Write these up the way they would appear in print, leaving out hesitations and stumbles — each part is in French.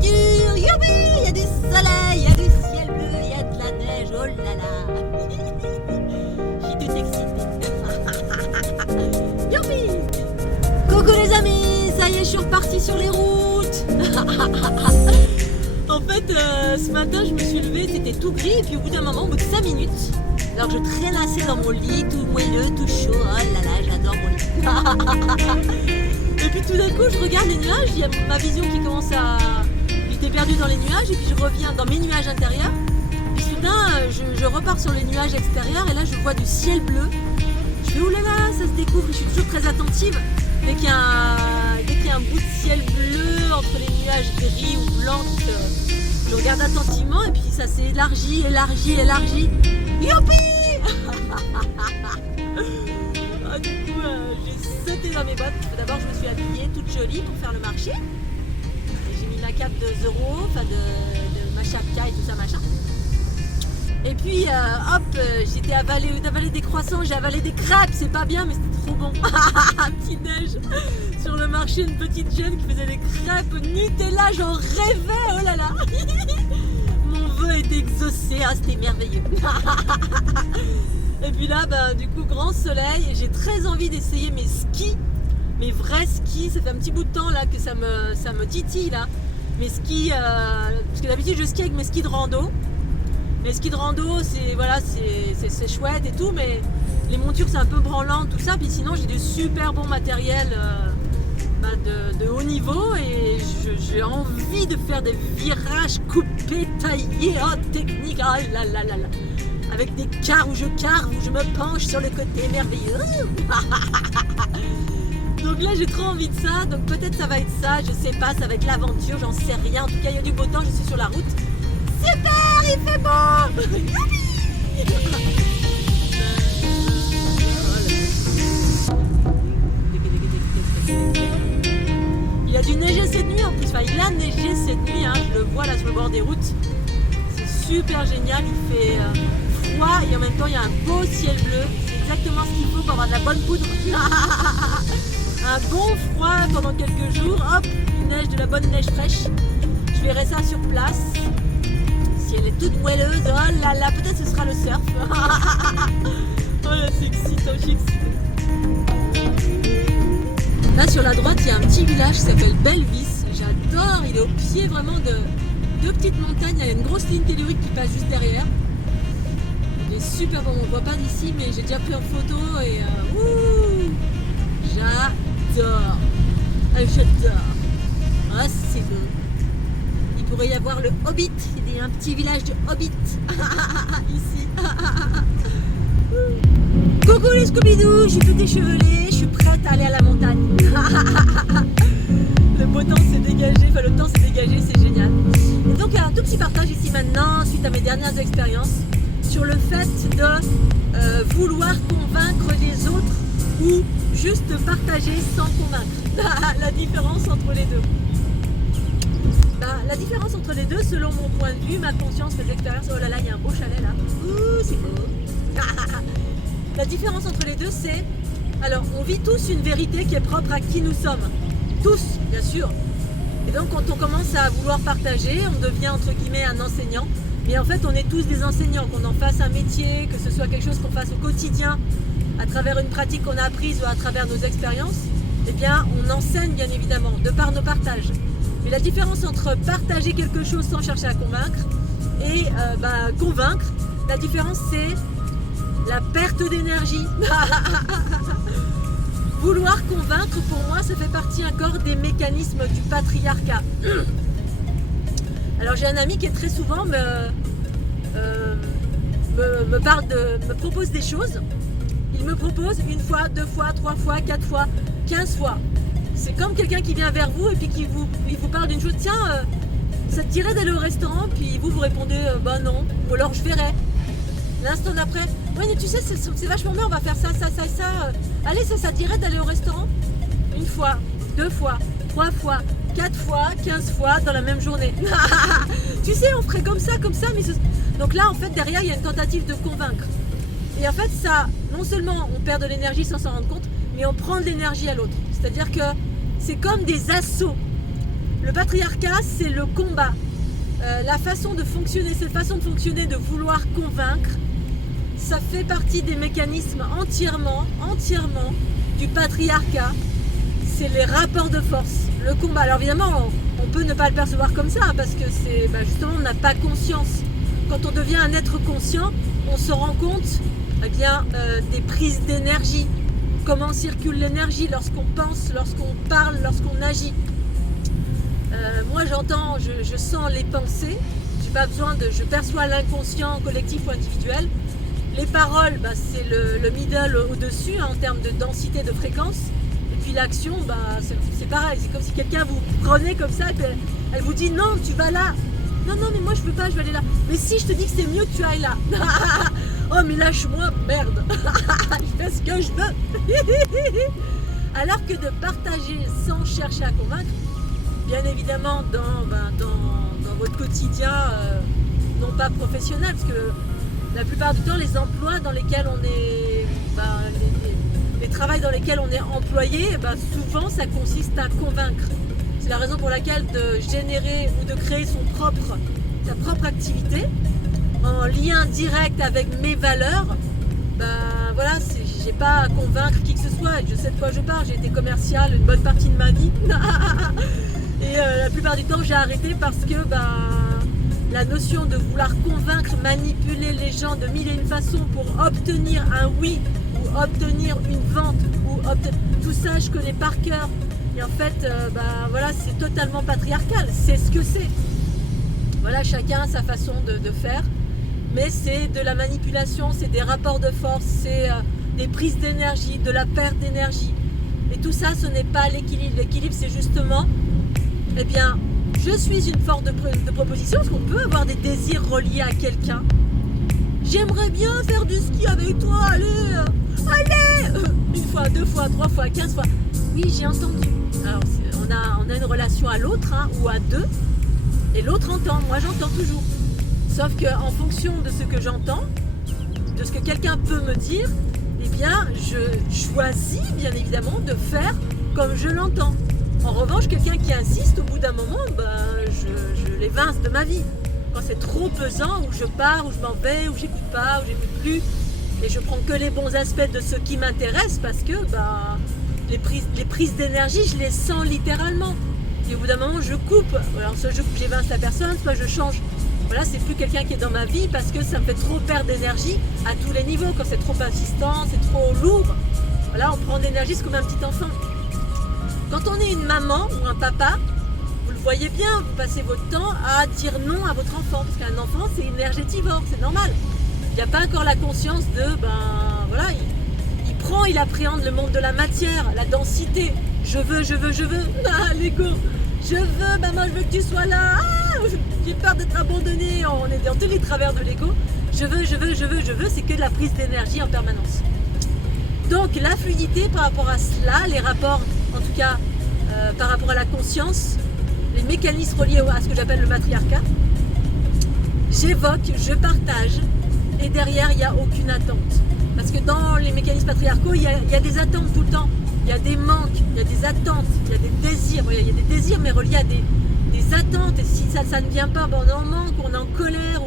l'aventure. Youpi, il y a du soleil, il y a du ciel bleu, il y a de la neige, oh là là. Je suis toute excitée. Youpi. Coucou les amis, ça y est, je suis repartie sur les routes. En fait, ce matin, je me suis levée, c'était tout gris, et puis au bout d'un moment, au bout de 5 minutes, alors je traînassais dans mon lit, tout moelleux, tout chaud, oh là là, j'adore mon lit. Et puis tout d'un coup, je regarde les nuages, il y a ma vision qui commence à... J'étais perdue dans les nuages, et puis je reviens dans mes nuages intérieurs, puis soudain, je repars sur les nuages extérieurs, et là, je vois du ciel bleu. Je fais, oh là là, ça se découvre, je suis toujours très attentive. Dès qu'il y a un bout de ciel bleu entre les nuages gris ou blancs, je regarde attentivement et puis ça s'est élargi. Youpi. Du coup, j'ai sauté dans mes bottes. D'abord, je me suis habillée toute jolie pour faire le marché. J'ai mis ma cape de Zoro, enfin de ma chapka et tout ça machin. Et puis, j'étais avalé des croissants, j'ai avalé des crêpes, c'est pas bien, mais c'était trop bon. Petit neige sur le marché, une petite jeune qui faisait des crêpes Nutella, j'en rêvais, oh là là. Mon vœu était exaucé, c'était merveilleux. Et puis là, du coup, grand soleil, et j'ai très envie d'essayer mes skis, mes vrais skis. Ça fait un petit bout de temps là que ça me titille là. Mes skis, parce que d'habitude je skie avec mes skis de rando. Les skis de rando, c'est chouette et tout, mais les montures c'est un peu branlant, tout ça. Puis sinon, j'ai du super bon matériel de haut niveau et j'ai envie de faire des virages coupés, taillés, techniques, oh là là là là. Avec des quarts où je me penche sur le côté merveilleux. Donc là, j'ai trop envie de ça. Donc peut-être ça va être ça, je sais pas, ça va être l'aventure, j'en sais rien. En tout cas, il y a du beau temps, je suis sur la route. Super, il fait beau. Il a dû neiger cette nuit en plus, enfin il a neigé cette nuit, je le vois là sur le bord des routes. C'est super génial, il fait froid et en même temps il y a un beau ciel bleu. C'est exactement ce qu'il faut pour avoir de la bonne poudre. Un bon froid pendant quelques jours, hop, de la bonne neige fraîche. Je verrai ça sur place. Si elle est toute moelleuse, oh là là, peut-être ce sera le surf. Oh là, c'est excitant, je suis excitée. Là sur la droite, il y a un petit village qui s'appelle Belvis. J'adore, il est au pied vraiment de deux petites montagnes. Il y a une grosse ligne tellurique qui passe juste derrière. Il est super bon, on ne voit pas d'ici, mais j'ai déjà pris en photo et j'adore. J'adore. Ah, c'est beau. Il pourrait y avoir le Hobbit, il y a un petit village de Hobbit ici. Coucou les Scooby-Doo, je suis toute échevelée, je suis prête à aller à la montagne. Le beau temps s'est dégagé, enfin le temps s'est dégagé, c'est génial. Et donc un tout petit partage ici maintenant, suite à mes dernières expériences, sur le fait de vouloir convaincre les autres ou juste partager sans convaincre. La différence entre les deux. La différence entre les deux, selon mon point de vue, ma conscience, mes expériences, oh là là, il y a un beau chalet là. Ouh, c'est beau. La différence entre les deux, c'est, alors, on vit tous une vérité qui est propre à qui nous sommes. Tous, bien sûr. Et donc, quand on commence à vouloir partager, on devient, entre guillemets, un enseignant. Mais en fait, on est tous des enseignants, qu'on en fasse un métier, que ce soit quelque chose qu'on fasse au quotidien, à travers une pratique qu'on a apprise ou à travers nos expériences, eh bien, on enseigne, bien évidemment, de par nos partages. Mais la différence entre partager quelque chose sans chercher à convaincre et convaincre, la différence c'est la perte d'énergie. Vouloir convaincre, pour moi, ça fait partie encore des mécanismes du patriarcat. Alors j'ai un ami qui est très souvent me propose des choses. Il me propose une fois, 2 fois, 3 fois, 4 fois, 15 fois. C'est comme quelqu'un qui vient vers vous et puis qui vous parle d'une chose. Tiens, ça te dirait d'aller au restaurant? Puis vous répondez non. Ou alors je verrai. L'instant d'après, oui mais tu sais c'est vachement bien, on va faire ça. Allez, ça te dirait d'aller au restaurant? Une fois, 2 fois, 3 fois, 4 fois, 15 fois dans la même journée. Tu sais, on ferait comme ça, mais donc là en fait derrière il y a une tentative de convaincre. Et en fait ça, non seulement on perd de l'énergie sans s'en rendre compte, mais on prend de l'énergie à l'autre. C'est-à-dire que c'est comme des assauts. Le patriarcat, c'est le combat. La façon de fonctionner, cette façon de fonctionner, de vouloir convaincre, ça fait partie des mécanismes entièrement du patriarcat. C'est les rapports de force, le combat. Alors évidemment, on peut ne pas le percevoir comme ça, parce que c'est justement, on n'a pas conscience. Quand on devient un être conscient, on se rend compte des prises d'énergie, comment circule l'énergie lorsqu'on pense, lorsqu'on parle, lorsqu'on agit. Moi j'entends, je sens les pensées, j'ai pas besoin je perçois l'inconscient collectif ou individuel. Les paroles, c'est le middle au-dessus en termes de densité, de fréquence. Et puis l'action, c'est pareil, c'est comme si quelqu'un vous prenait comme ça, et puis elle vous dit non, tu vas là. Non, mais moi je peux pas, je vais aller là. Mais si je te dis que c'est mieux que tu ailles là. Oh mais lâche-moi, merde. Je fais ce que je veux. Alors que de partager sans chercher à convaincre, bien évidemment dans votre quotidien, non pas professionnel, parce que la plupart du temps les emplois dans lesquels on est, les travails dans lesquels on est employé, souvent ça consiste à convaincre. C'est la raison pour laquelle de générer ou de créer sa propre activité en lien direct avec mes valeurs, j'ai pas à convaincre qui que ce soit, je sais de quoi je parle, j'ai été commerciale une bonne partie de ma vie et la plupart du temps j'ai arrêté parce que la notion de vouloir convaincre, manipuler les gens de mille et une façons pour obtenir un oui ou obtenir une vente tout ça je connais par cœur. Et en fait, c'est totalement patriarcal, c'est ce que c'est. Voilà, chacun a sa façon de faire, mais c'est de la manipulation, c'est des rapports de force, c'est des prises d'énergie, de la perte d'énergie. Et tout ça, ce n'est pas l'équilibre. L'équilibre, c'est justement, je suis une force de proposition, parce qu'on peut avoir des désirs reliés à quelqu'un. J'aimerais bien faire du ski avec toi, allez. Une fois, deux fois, trois fois, 15 fois. Oui, j'ai entendu. Alors, on a une relation à l'autre, ou à deux, et l'autre entend. Moi, j'entends toujours. Sauf qu'en fonction de ce que j'entends, de ce que quelqu'un peut me dire, je choisis, bien évidemment, de faire comme je l'entends. En revanche, quelqu'un qui insiste, au bout d'un moment, je l'évince de ma vie. Quand c'est trop pesant, où je pars, où je m'en vais, où j'écoute pas, où j'écoute plus, et je prends que les bons aspects de ce qui m'intéresse, parce que les prises d'énergie, je les sens littéralement. Et au bout d'un moment, je coupe. Alors, soit j'évince la personne, soit je change. Voilà, c'est plus quelqu'un qui est dans ma vie parce que ça me fait trop perdre d'énergie à tous les niveaux. Quand c'est trop insistant, c'est trop lourd. Voilà, on prend d'énergie, c'est comme un petit enfant. Quand on est une maman ou un papa, vous le voyez bien, vous passez votre temps à dire non à votre enfant. Parce qu'un enfant, c'est énergétivore, c'est normal. Il n'y a pas encore la conscience de, il appréhende le monde de la matière, la densité. Je veux. Ah, l'ego. Je veux, maman, je veux que tu sois là. J'ai peur d'être abandonnée. On est dans tous les travers de l'ego. Je veux, c'est que de la prise d'énergie en permanence. Donc la fluidité par rapport à cela, les rapports, en tout cas par rapport à la conscience, les mécanismes reliés à ce que j'appelle le matriarcat, j'évoque, je partage, et derrière il n'y a aucune attente. Parce que dans les mécanismes patriarcaux, il y a des attentes tout le temps. Il y a des manques, il y a des attentes, il y a des désirs. Il y a des désirs mais reliés à des attentes. Et si ça ne vient pas, on est en manque, on est en colère,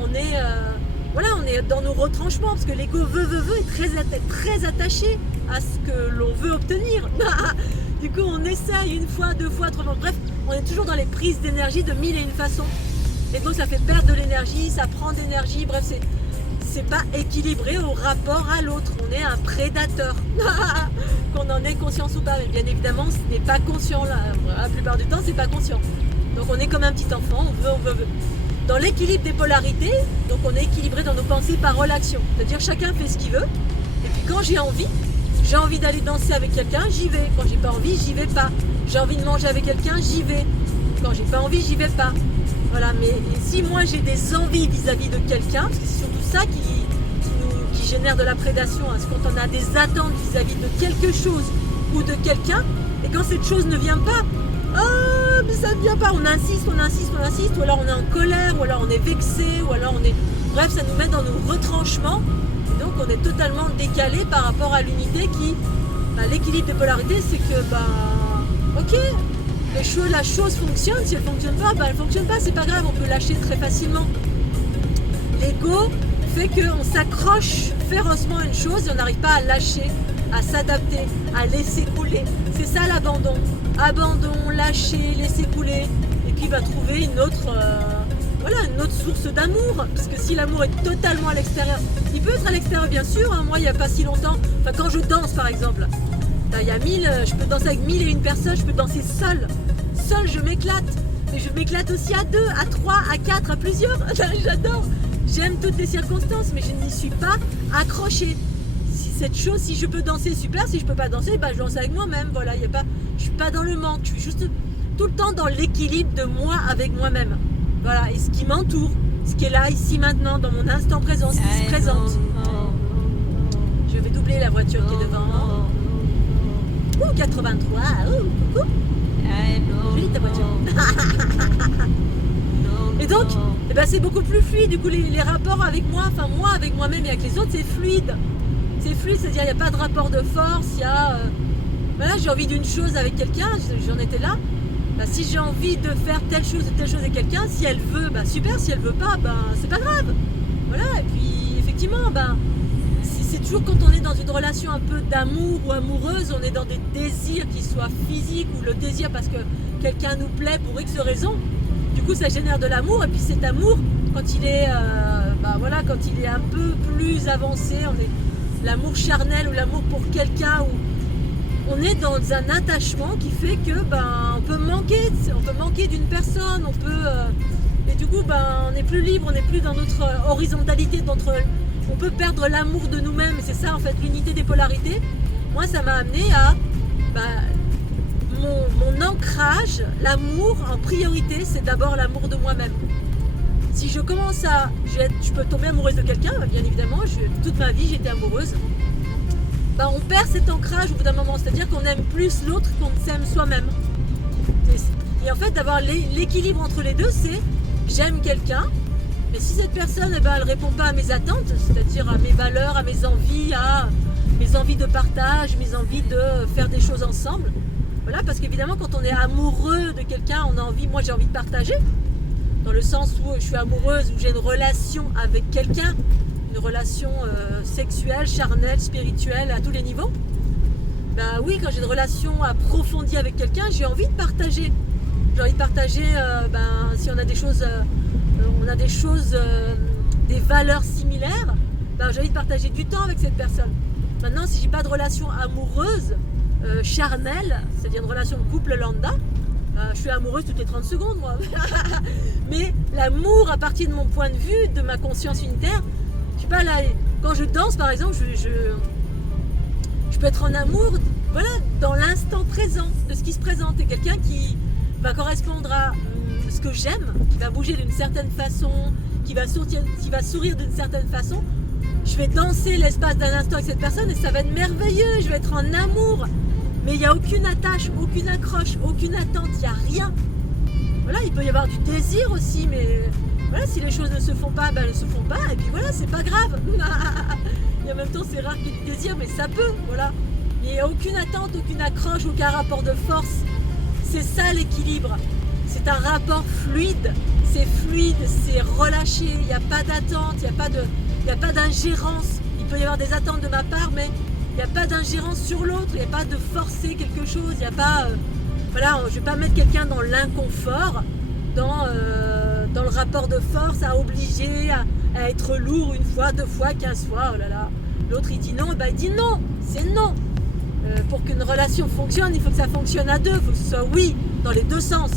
on est dans nos retranchements. Parce que l'ego veut est très attaché à ce que l'on veut obtenir. Du coup, on essaye une fois, deux fois, trois fois. Bref, on est toujours dans les prises d'énergie de mille et une façons. Et donc, ça fait perdre de l'énergie, ça prend d'énergie. Bref, c'est pas équilibré au rapport à l'autre. On est un prédateur. Qu'on en ait conscience ou pas. Mais bien évidemment, ce n'est pas conscient. La plupart du temps, c'est pas conscient. Donc on est comme un petit enfant, on veut. Dans l'équilibre des polarités, donc on est équilibré dans nos pensées, paroles, actions. C'est-à-dire chacun fait ce qu'il veut. Et puis quand j'ai envie d'aller danser avec quelqu'un, j'y vais. Quand j'ai pas envie, j'y vais pas. J'ai envie de manger avec quelqu'un, j'y vais. Quand j'ai pas envie, j'y vais pas. Voilà, mais si moi j'ai des envies vis-à-vis de quelqu'un, parce que c'est surtout ça qui génère de la prédation, c'est quand on a des attentes vis-à-vis de quelque chose ou de quelqu'un, et quand cette chose ne vient pas, mais ça ne vient pas, on insiste, ou alors on est en colère, ou alors on est vexé, ou alors on est... Bref, ça nous met dans nos retranchements, et donc on est totalement décalé par rapport à l'unité qui... l'équilibre des polarités, c'est que, ok, la chose fonctionne. Si elle fonctionne pas, elle fonctionne pas, c'est pas grave, on peut lâcher très facilement. L'ego fait qu'on s'accroche férocement à une chose et on n'arrive pas à lâcher, à s'adapter, à laisser couler. C'est ça l'abandon. Abandon, lâcher, laisser couler. Et puis trouver une autre source d'amour. Parce que si l'amour est totalement à l'extérieur, il peut être à l'extérieur bien sûr. Moi il n'y a pas si longtemps, quand je danse par exemple, je peux danser avec 1001 personnes, je peux danser seule. Seule je m'éclate. Mais je m'éclate aussi à 2, à 3, à 4, à plusieurs. J'adore. J'aime toutes les circonstances, mais je n'y suis pas accrochée. Si je peux danser, super. Si je peux pas danser, je danse avec moi-même. Voilà, je suis pas dans le manque. Je suis juste tout le temps dans l'équilibre de moi avec moi-même. Voilà, et ce qui m'entoure, ce qui est là, ici, maintenant, dans mon instant présent, ce qui se présente. Je vais doubler la voiture qui est devant. 83. Coucou. Jolie ta voiture. Et donc, c'est beaucoup plus fluide. Du coup, les rapports avec moi, moi avec moi-même et avec les autres, c'est fluide. C'est fluide, c'est-à-dire il n'y a pas de rapport de force. J'ai envie d'une chose avec quelqu'un, j'en étais là. Si j'ai envie de faire telle chose avec quelqu'un, si elle veut, super. Si elle veut pas, c'est pas grave. Voilà. Et puis effectivement, c'est toujours quand on est dans une relation un peu d'amour ou amoureuse, on est dans des désirs qui soient physiques ou le désir parce que quelqu'un nous plaît pour X raisons. Du coup, ça génère de l'amour. Et puis cet amour, quand il est, quand il est un peu plus avancé, l'amour charnel ou l'amour pour quelqu'un, où on est dans un attachement qui fait que on peut manquer d'une personne, et du coup on n'est plus libre, on n'est plus dans notre horizontalité, on peut perdre l'amour de nous-mêmes, et c'est ça en fait l'unité des polarités. Moi ça m'a amené à mon ancrage, l'amour en priorité, c'est d'abord l'amour de moi-même. Si je commence je peux tomber amoureuse de quelqu'un, bien évidemment, toute ma vie j'étais amoureuse. On perd cet ancrage au bout d'un moment, c'est-à-dire qu'on aime plus l'autre qu'on ne s'aime soi-même. Et en fait, d'avoir l'équilibre entre les deux, c'est j'aime quelqu'un, mais si cette personne, elle répond pas à mes attentes, c'est-à-dire à mes valeurs, à mes envies de partage, mes envies de faire des choses ensemble. Voilà, parce qu'évidemment, quand on est amoureux de quelqu'un, moi j'ai envie de partager. Dans le sens où je suis amoureuse, où j'ai une relation avec quelqu'un, une relation sexuelle, charnelle, spirituelle, à tous les niveaux. Oui, quand j'ai une relation approfondie avec quelqu'un, j'ai envie de partager. J'ai envie de partager, si on a des choses, des valeurs similaires, j'ai envie de partager du temps avec cette personne. Maintenant, si j'ai pas de relation amoureuse, charnelle, c'est-à-dire une relation de couple lambda, je suis amoureuse toutes les 30 secondes, moi. Mais l'amour, à partir de mon point de vue, de ma conscience unitaire, je sais pas, là, quand je danse, par exemple, je peux être en amour, dans l'instant présent de ce qui se présente. Et quelqu'un qui va correspondre à ce que j'aime, qui va bouger d'une certaine façon, qui va sourire d'une certaine façon, je vais danser l'espace d'un instant avec cette personne et ça va être merveilleux, je vais être en amour. Mais il n'y a aucune attache, aucune accroche, aucune attente, il n'y a rien. Il peut y avoir du désir aussi, mais si les choses ne se font pas, elles ne se font pas, et puis c'est pas grave. Et en même temps, c'est rare qu'il y ait du désir, mais ça peut, Il n'y a aucune attente, aucune accroche, aucun rapport de force. C'est ça l'équilibre. C'est un rapport fluide, c'est relâché, il n'y a pas d'attente, il n'y a pas d'ingérence. Il peut y avoir des attentes de ma part, mais il n'y a pas d'ingérence sur l'autre, il n'y a pas de forcer quelque chose, il n'y a pas... je ne vais pas mettre quelqu'un dans l'inconfort, dans le rapport de force, à obliger, à être lourd une fois, 2 fois, 15 fois, oh là là. L'autre il dit non, il dit non, c'est non. Pour qu'une relation fonctionne, il faut que ça fonctionne à 2, il faut que ce soit oui, dans les 2 sens.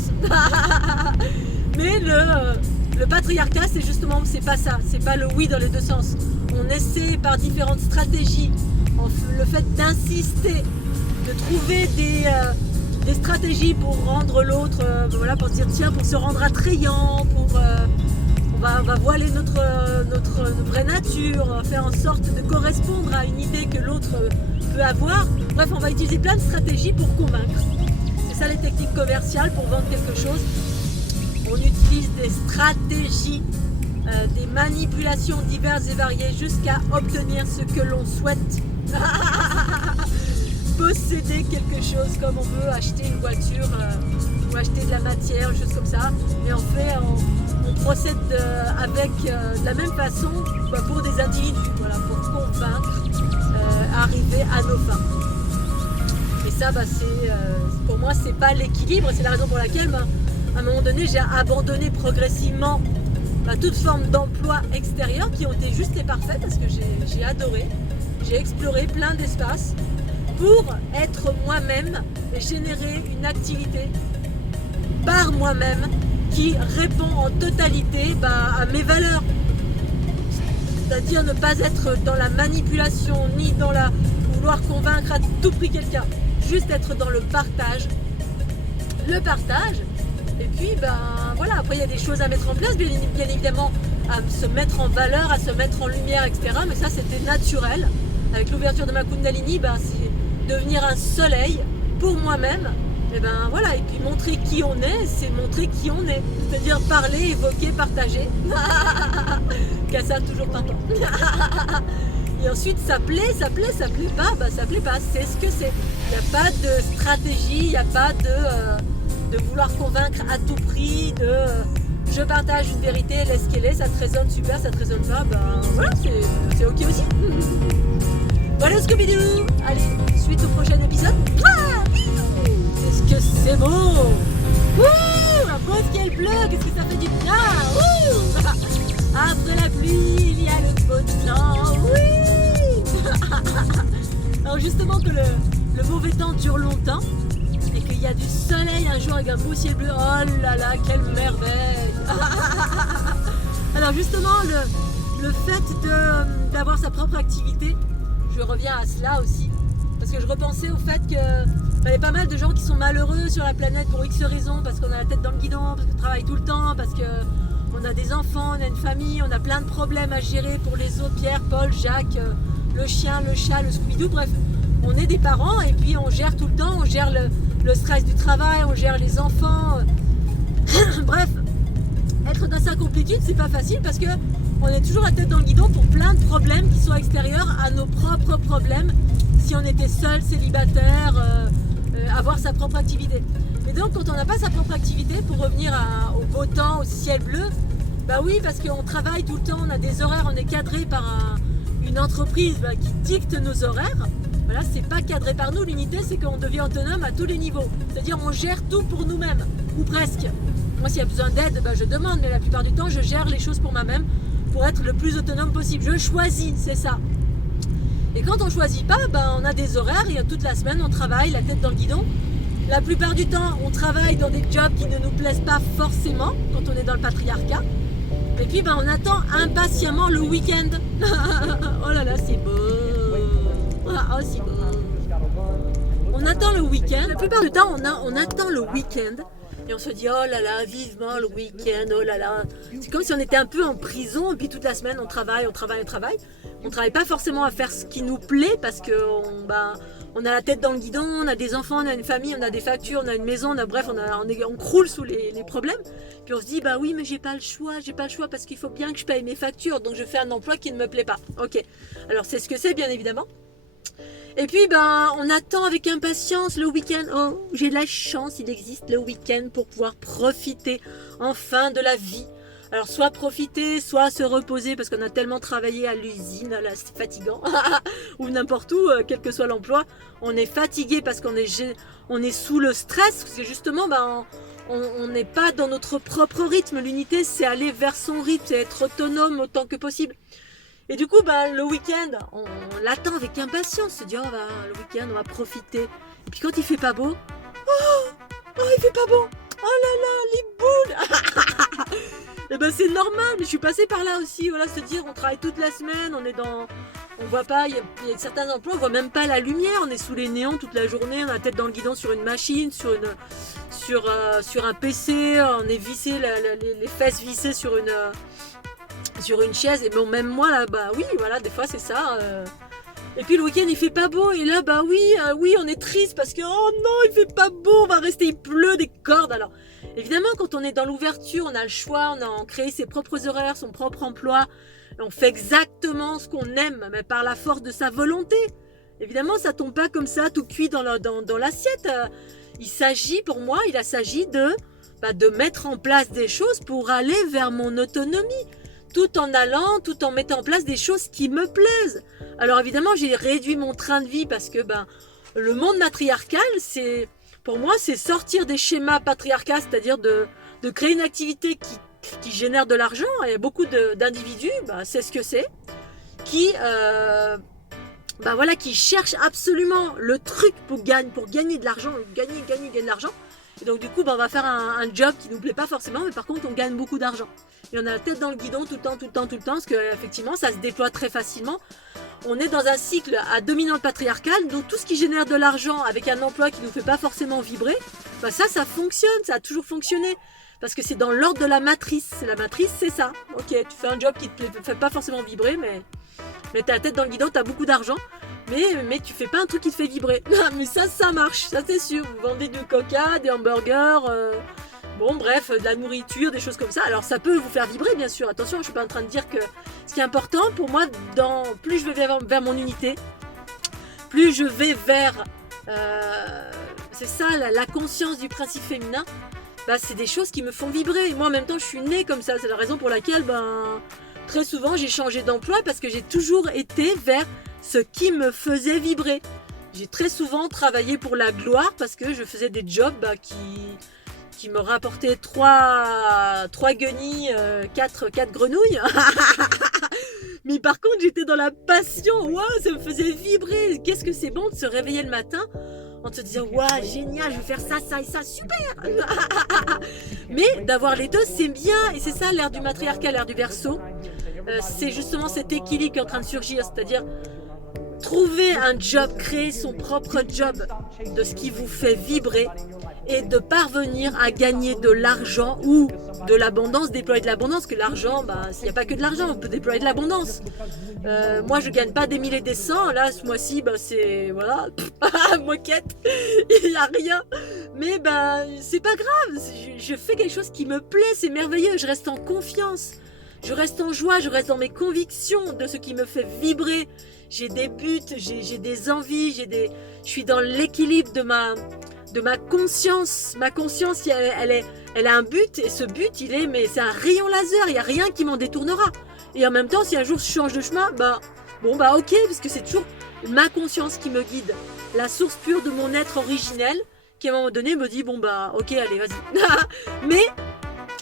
Mais le patriarcat, c'est pas ça, c'est pas le oui dans les 2 sens. On essaie par différentes stratégies, le fait d'insister, de trouver des stratégies pour rendre l'autre, pour se dire tiens, pour se rendre attrayant, on va voiler notre vraie nature, faire en sorte de correspondre à une idée que l'autre peut avoir. Bref, on va utiliser plein de stratégies pour convaincre. C'est ça les techniques commerciales pour vendre quelque chose. On utilise des stratégies, des manipulations diverses et variées jusqu'à obtenir ce que l'on souhaite. Posséder quelque chose, comme on veut acheter une voiture, ou acheter de la matière, des choses comme ça. Et on procède avec de la même façon pour des individus, voilà, pour convaincre, arriver à nos fins. Et ça, pour moi, c'est pas l'équilibre, c'est la raison pour laquelle, à un moment donné, j'ai abandonné progressivement toute forme d'emploi extérieur qui ont été juste et parfaits parce que j'ai adoré, j'ai exploré plein d'espaces pour être moi-même et générer une activité par moi-même qui répond en totalité à mes valeurs. C'est-à-dire ne pas être dans la manipulation ni dans la vouloir convaincre à tout prix quelqu'un. Juste être dans le partage. Le partage. Et puis, voilà, après il y a des choses à mettre en place, bien évidemment, à se mettre en valeur, à se mettre en lumière, etc. Mais ça, c'était naturel. Avec l'ouverture de ma Kundalini, c'est devenir un soleil pour moi-même. Et voilà, et puis montrer qui on est, c'est montrer qui on est. C'est-à-dire parler, évoquer, partager. Cassa toujours printemps. Et ensuite, ça plaît pas, ça plaît pas, c'est ce que c'est. Il n'y a pas de stratégie, il n'y a pas de vouloir convaincre à tout prix, je partage une vérité, laisse qu'elle est, ça te résonne super, ça te résonne pas, voilà, c'est ok aussi. Voilà Scooby-Doo. Allez, suite au prochain épisode. Qu'est-ce que c'est beau. Un beau ciel bleu, qu'est-ce que ça fait du bien. Après la pluie, il y a le beau temps. Alors justement que le mauvais temps dure longtemps et qu'il y a du soleil un jour avec un beau ciel bleu, oh là là, quelle merveille. Alors justement, le fait d'avoir sa propre activité, je reviens à cela aussi, parce que je repensais au fait qu'il y avait pas mal de gens qui sont malheureux sur la planète pour X raisons, parce qu'on a la tête dans le guidon, parce qu'on travaille tout le temps, parce qu'on a des enfants, on a une famille, on a plein de problèmes à gérer pour les autres, Pierre, Paul, Jacques, le chien, le chat, le Scooby-Doo, bref, on est des parents et puis on gère tout le temps, on gère le stress du travail, on gère les enfants, bref, être dans sa complétude, c'est pas facile parce que on est toujours la tête dans le guidon pour plein de problèmes qui sont extérieurs à nos propres problèmes. Si on était seul, célibataire, avoir sa propre activité. Et donc quand on n'a pas sa propre activité, pour revenir au beau temps, au ciel bleu, oui, parce qu'on travaille tout le temps, on a des horaires, on est cadré par une entreprise qui dicte nos horaires. Voilà, c'est pas cadré par nous, l'unité c'est qu'on devient autonome à tous les niveaux. C'est-à-dire on gère tout pour nous-mêmes, ou presque. Moi s'il y a besoin d'aide, je demande, mais la plupart du temps je gère les choses pour moi-même, pour être le plus autonome possible. Je choisis, c'est ça. Et quand on ne choisit pas, on a des horaires, et toute la semaine on travaille la tête dans le guidon. La plupart du temps, on travaille dans des jobs qui ne nous plaisent pas forcément, quand on est dans le patriarcat. Et puis on attend impatiemment le week-end. Oh là là, c'est beau. Oh, c'est beau. On attend le week-end. La plupart du temps, on attend le week-end. Et on se dit, oh là là, vivement le week-end, oh là là. C'est comme si on était un peu en prison, et puis toute la semaine, on travaille. On ne travaille pas forcément à faire ce qui nous plaît, parce qu'on a la tête dans le guidon, on a des enfants, on a une famille, on a des factures, on a une maison, on croule sous les problèmes. Puis on se dit, oui, mais j'ai pas le choix, parce qu'il faut bien que je paye mes factures, donc je fais un emploi qui ne me plaît pas. Ok, alors c'est ce que c'est, bien évidemment. Et puis on attend avec impatience le week-end. Oh, j'ai de la chance, il existe le week-end pour pouvoir profiter enfin de la vie. Alors soit profiter, soit se reposer parce qu'on a tellement travaillé à l'usine, là c'est fatigant, ou n'importe où, quel que soit l'emploi, on est fatigué parce qu'on est sous le stress, parce que justement on n'est pas dans notre propre rythme. L'unité c'est aller vers son rythme, c'est être autonome autant que possible. Et du coup, le week-end, on l'attend avec impatience. On se dit, le week-end, on va profiter. Et puis quand il fait pas beau, il fait pas beau. Oh là là, les boules. Et c'est normal, mais je suis passée par là aussi. Voilà, se dire, on travaille toute la semaine, on voit pas, il y a certains emplois, on voit même pas la lumière. On est sous les néons toute la journée, on a la tête dans le guidon sur une machine, sur un PC, on est vissé, les fesses vissées sur une chaise. Et même moi là, oui, voilà, des fois c'est ça. Et puis le week-end il fait pas beau, et là oui, on est triste parce que oh non, il fait pas beau, on va rester, il pleut des cordes. Alors évidemment, quand on est dans l'ouverture, on a le choix, on crée ses propres horaires, son propre emploi, on fait exactement ce qu'on aime, mais par la force de sa volonté. Évidemment, ça tombe pas comme ça, tout cuit dans l'assiette. Pour moi, il s'agit de mettre en place des choses pour aller vers mon autonomie, tout en mettant en place des choses qui me plaisent. Alors évidemment, j'ai réduit mon train de vie parce que le monde matriarcal, pour moi, c'est sortir des schémas patriarcaux, c'est-à-dire de créer une activité qui génère de l'argent. Et beaucoup d'individus, c'est ce que c'est, qui cherchent absolument le truc pour gagner de l'argent, gagner de l'argent. Et donc du coup, on va faire un job qui nous plaît pas forcément, mais par contre, on gagne beaucoup d'argent. Et on a la tête dans le guidon tout le temps, parce que effectivement, ça se déploie très facilement. On est dans un cycle à dominante patriarcal, donc tout ce qui génère de l'argent avec un emploi qui nous fait pas forcément vibrer, ça fonctionne, ça a toujours fonctionné. Parce que c'est dans l'ordre de la matrice. La matrice, c'est ça. Ok, tu fais un job qui te fait pas forcément vibrer, mais t'as la tête dans le guidon, t'as beaucoup d'argent. Mais tu fais pas un truc qui te fait vibrer. Mais ça marche, ça c'est sûr. Vous vendez du coca, des hamburgers, de la nourriture, des choses comme ça. Alors ça peut vous faire vibrer, bien sûr. Attention, je suis pas en train de dire que ce qui est important pour moi, plus je vais vers mon unité, plus je vais vers c'est ça, la conscience du principe féminin. C'est des choses qui me font vibrer. Et moi en même temps, je suis née comme ça. C'est la raison pour laquelle très souvent j'ai changé d'emploi, parce que j'ai toujours été vers ce qui me faisait vibrer. J'ai très souvent travaillé pour la gloire parce que je faisais des jobs qui me rapportaient 3 guenilles, 4 grenouilles. Mais par contre, j'étais dans la passion. Waouh, ça me faisait vibrer. Qu'est-ce que c'est bon de se réveiller le matin en te disant waouh, génial, je vais faire ça et ça, super. Mais d'avoir les deux, c'est bien. Et c'est ça l'ère du matriarcat, l'ère du Verseau. C'est justement cet équilibre qui est en train de surgir, c'est-à-dire trouver un job, créer son propre job de ce qui vous fait vibrer et de parvenir à gagner de l'argent ou de l'abondance, déployer de l'abondance, que l'argent, s'il n'y a pas que de l'argent, on peut déployer de l'abondance. Moi, je gagne pas des mille et des cents, là, ce mois-ci, c'est, voilà, moquette, il n'y a rien. Mais c'est pas grave, je fais quelque chose qui me plaît, c'est merveilleux, je reste en confiance. Je reste en joie, je reste dans mes convictions de ce qui me fait vibrer. J'ai des buts, j'ai des envies, je suis dans l'équilibre de ma conscience. Ma conscience, elle a un but, et ce but, c'est un rayon laser, il n'y a rien qui m'en détournera. Et en même temps, si un jour je change de chemin, ok, parce que c'est toujours ma conscience qui me guide. La source pure de mon être originel, qui à un moment donné me dit, ok, allez, vas-y. Mais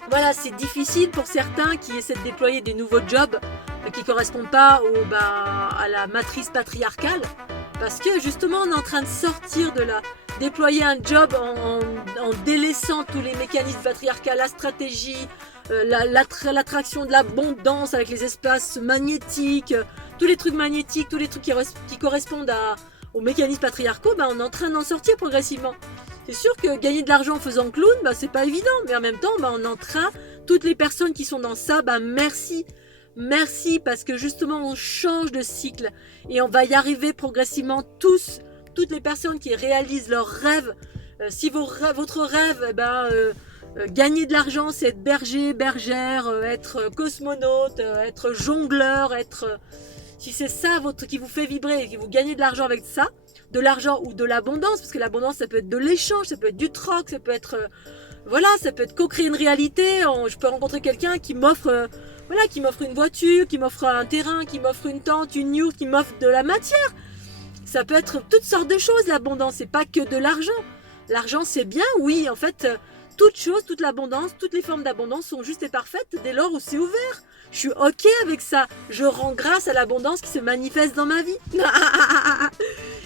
voilà, c'est difficile pour certains qui essaient de déployer des nouveaux jobs qui ne correspondent pas à la matrice patriarcale, parce que justement on est en train de sortir déployer un job en délaissant tous les mécanismes patriarcaux, la stratégie, l'attraction de l'abondance avec les espaces magnétiques, tous les trucs magnétiques, tous les trucs qui correspondent aux mécanismes patriarcaux, on est en train d'en sortir progressivement. C'est sûr que gagner de l'argent en faisant clown, c'est pas évident, mais en même temps, on est en train, toutes les personnes qui sont dans ça, merci, parce que justement, on change de cycle et on va y arriver progressivement tous, toutes les personnes qui réalisent leurs rêves. Si votre rêve, gagner de l'argent, c'est être berger, bergère, être cosmonaute, être jongleur, si c'est ça qui vous fait vibrer et que vous gagnez de l'argent avec ça, de l'argent ou de l'abondance, parce que l'abondance, ça peut être de l'échange, ça peut être du troc, ça peut être ça peut être co-créer une réalité. Je peux rencontrer quelqu'un qui m'offre une voiture, qui m'offre un terrain, qui m'offre une tente, une yourte, qui m'offre de la matière. Ça peut être toutes sortes de choses, l'abondance, c'est pas que de l'argent. L'argent, c'est bien, oui, en fait, toute l'abondance, toutes les formes d'abondance sont justes et parfaites dès lors où c'est ouvert. Je suis ok avec ça. Je rends grâce à l'abondance qui se manifeste dans ma vie.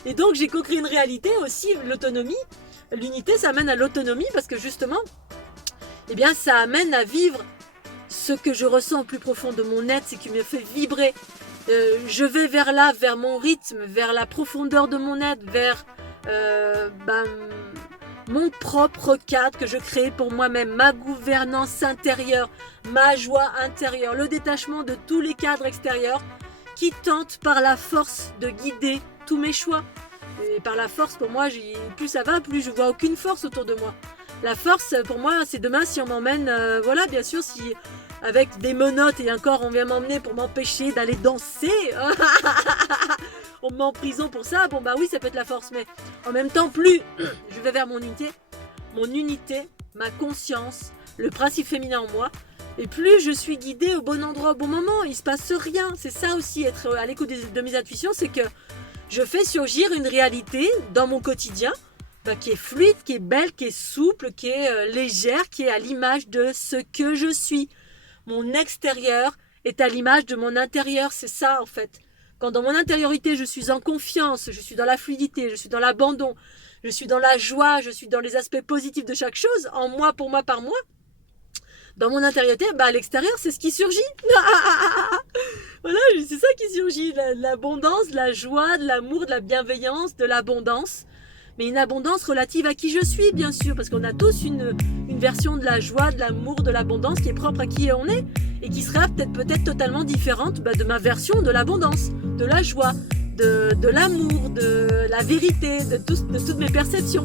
Et donc, j'ai co-créé une réalité aussi, l'autonomie. L'unité, ça amène à l'autonomie parce que justement, ça amène à vivre ce que je ressens au plus profond de mon être, c'est qui me fait vibrer. Je vais vers mon rythme, vers la profondeur de mon être, vers mon propre cadre que je crée pour moi-même, ma gouvernance intérieure, ma joie intérieure, le détachement de tous les cadres extérieurs qui tentent par la force de guider tous mes choix. Et par la force, pour moi, plus ça va, plus je vois aucune force autour de moi. La force, pour moi, c'est demain si on m'emmène, bien sûr, si avec des menottes et encore on vient m'emmener pour m'empêcher d'aller danser, on me met en prison pour ça, bon bah oui, ça peut être la force, mais en même temps, plus je vais vers mon unité, ma conscience, le principe féminin en moi, et plus je suis guidée au bon endroit au bon moment, il se passe rien. C'est ça aussi, être à l'écoute de mes intuitions, c'est que je fais surgir une réalité dans mon quotidien qui est fluide, qui est belle, qui est souple, qui est légère, qui est à l'image de ce que je suis. Mon extérieur est à l'image de mon intérieur, c'est ça en fait. Quand dans mon intériorité, je suis en confiance, je suis dans la fluidité, je suis dans l'abandon, je suis dans la joie, je suis dans les aspects positifs de chaque chose, en moi, pour moi, par moi, dans mon intériorité, à l'extérieur, c'est ce qui surgit. Voilà, c'est ça qui surgit. L'abondance, de la joie, de l'amour, de la bienveillance, de l'abondance. Mais une abondance relative à qui je suis, bien sûr, parce qu'on a tous une version de la joie, de l'amour, de l'abondance qui est propre à qui on est et qui sera peut-être totalement différente de ma version de l'abondance, de la joie, de l'amour, de la vérité, de toutes mes perceptions.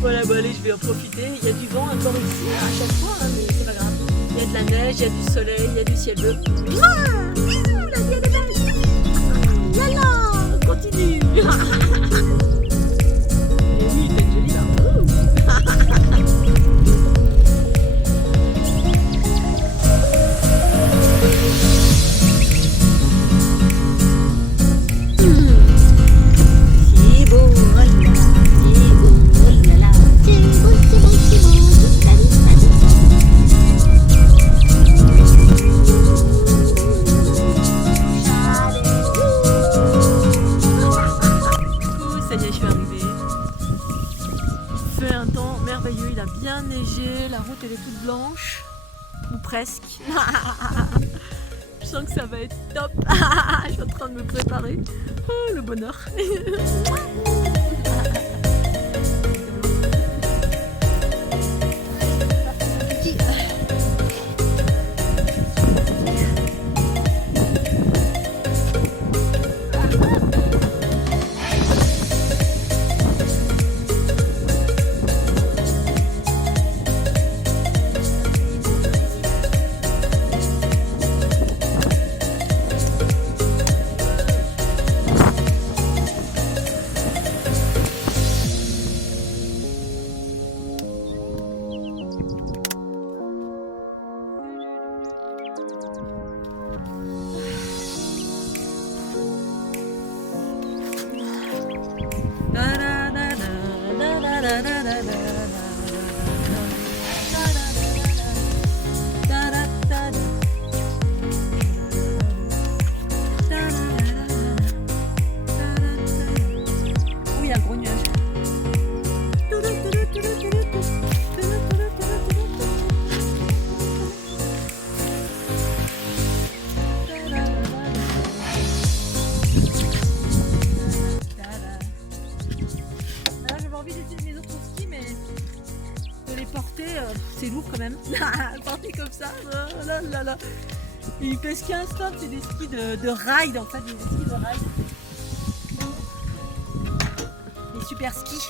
Voilà, bon allez, je vais en profiter. Il y a du vent encore ici, à chaque fois, hein, mais c'est pas grave. Il y a de la neige, il y a du soleil, il y a du ciel bleu. Mouah, bisous, la vie elle est belle. Yalla, continue. Et oui, t'es jolie là. Elle est toute blanche, ou presque. Je sens que ça va être top. Je suis en train de me préparer. Oh, le bonheur. C'est lourd quand même, porter comme ça, oh là là là. Il pèse 15 tonnes, c'est des skis de ride en fait, des skis de ride. Les super skis.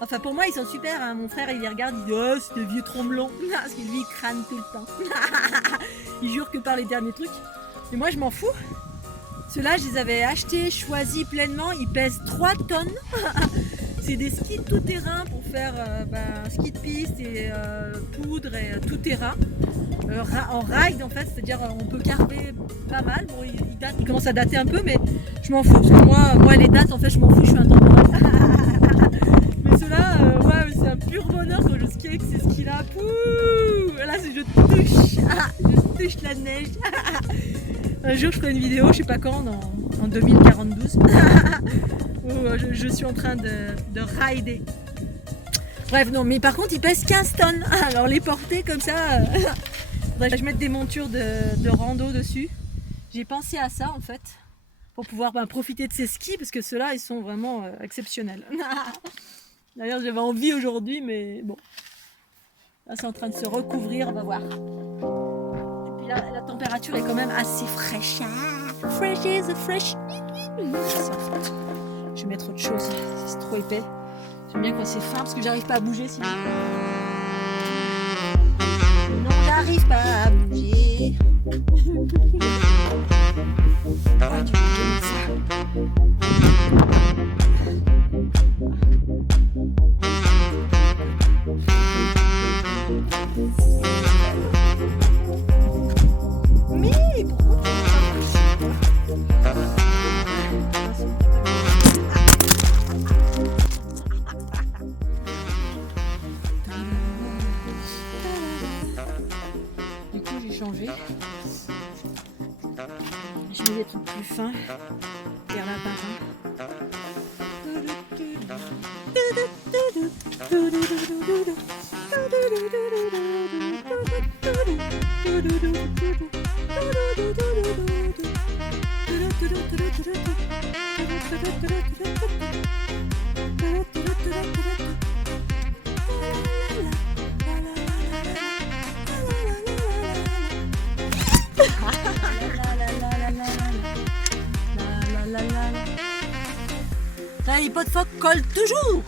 Enfin pour moi ils sont super, hein. Mon frère il les regarde, il dit oh c'est des vieux tromblons, parce que lui il crâne tout le temps. Il jure que par les derniers trucs. Mais moi je m'en fous. Ceux-là je les avais achetés, choisis pleinement, ils pèsent 3 tonnes. C'est des skis tout terrain pour faire ski de piste et poudre et tout terrain. En ride en fait, c'est-à-dire on peut carver pas mal. Bon, il commence à dater un peu, mais je m'en fous parce que moi les dates en fait je m'en fous, je suis intemporel. Mais ceux-là, ouais, c'est un pur bonheur quand je skie avec ces skis-là. Pouh, là je touche la neige. Un jour je ferai une vidéo, je sais pas quand, en 2042. Où je suis en train de rider. Bref, non, mais par contre, ils pèsent 15 tonnes. Alors, les porter comme ça, faudrait que je mette des montures de rando dessus. J'ai pensé à ça, en fait, pour pouvoir profiter de ces skis, parce que ceux-là, ils sont vraiment exceptionnels. D'ailleurs, j'avais envie aujourd'hui, mais bon. Là, c'est en train de se recouvrir, on va voir. Et puis là, la température est quand même assez fraîche. Fresh is a fresh. Je vais mettre autre chose, c'est trop épais. J'aime bien quand c'est fin parce que j'arrive pas à bouger sinon. Non, j'arrive pas à bouger. Mais pourquoi du coup j'ai changé. Je mets des trucs plus fins vers la parole. Les pots de phoque collent toujours.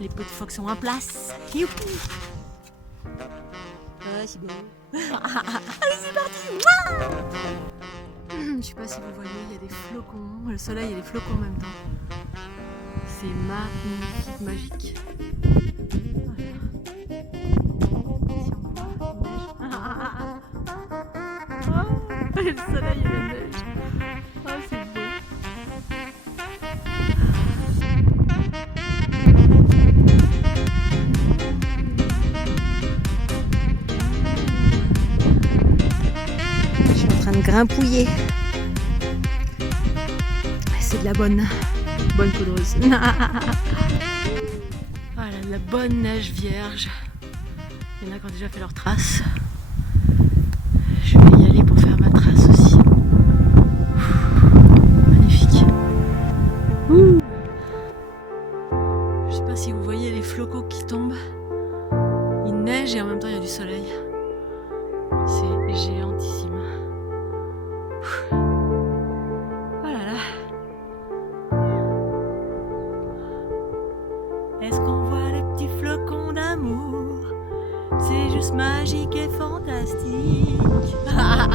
Les pots de phoque sont en place. Youpi. Ouais, c'est beau. Allez, c'est parti. Je sais pas si vous voyez, il y a des flocons. Le soleil et les flocons en même temps. C'est magnifique, magique. Voilà. Le soleil et la neige. Oh, c'est beau. De grimpouiller. C'est de la bonne poudreuse. Voilà, de la bonne neige vierge. Il y en a qui ont déjà fait leur trace. Je vais y aller pour faire ma trace aussi. Magnifique. Je sais pas si vous voyez les flocons qui tombent. Il neige et en même temps il y a du soleil. C'est géantissime. Oh là là. Est-ce qu'on voit les petits flocons d'amour? C'est juste magique et fantastique. Oh là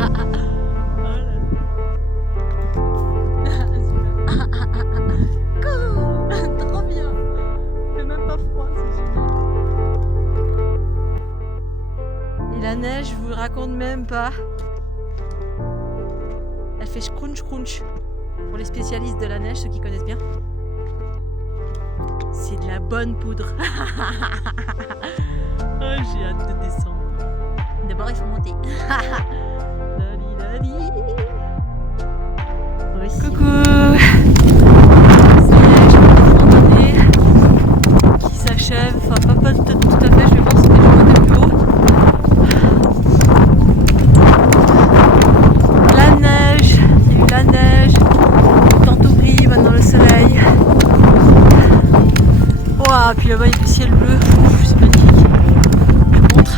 là. Cool. Trop bien. Il fait même pas froid, c'est génial. Et la neige, je vous raconte même pas. Elle fait scrunch crunch. Pour les spécialistes de la neige, ceux qui connaissent bien. C'est de la bonne poudre. Oh, j'ai hâte de descendre. D'abord, il faut monter. Coucou. Ça y est, j'ai une randonnée qui s'achève. Enfin, pas tout à fait. Je vais voir si je vais monter plus haut. La neige, tantôt gris, maintenant le soleil. Wow, puis là-bas il y a du ciel bleu, c'est magnifique. Je vous montre.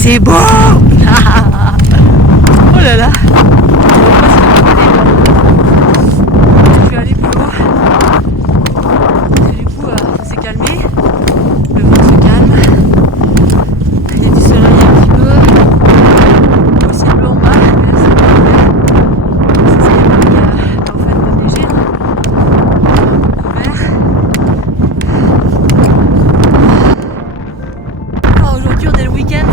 C'est beau. Oh là là. Je vais aller plus haut. Parce que du coup, ça s'est calmé. Le vent se calme. Il y a du soleil un petit peu. Aussi bleu en bas. Mais là, c'est pas vrai. Ça s'est mis au fait de neiger. Couvert. Aujourd'hui, on est le week-end.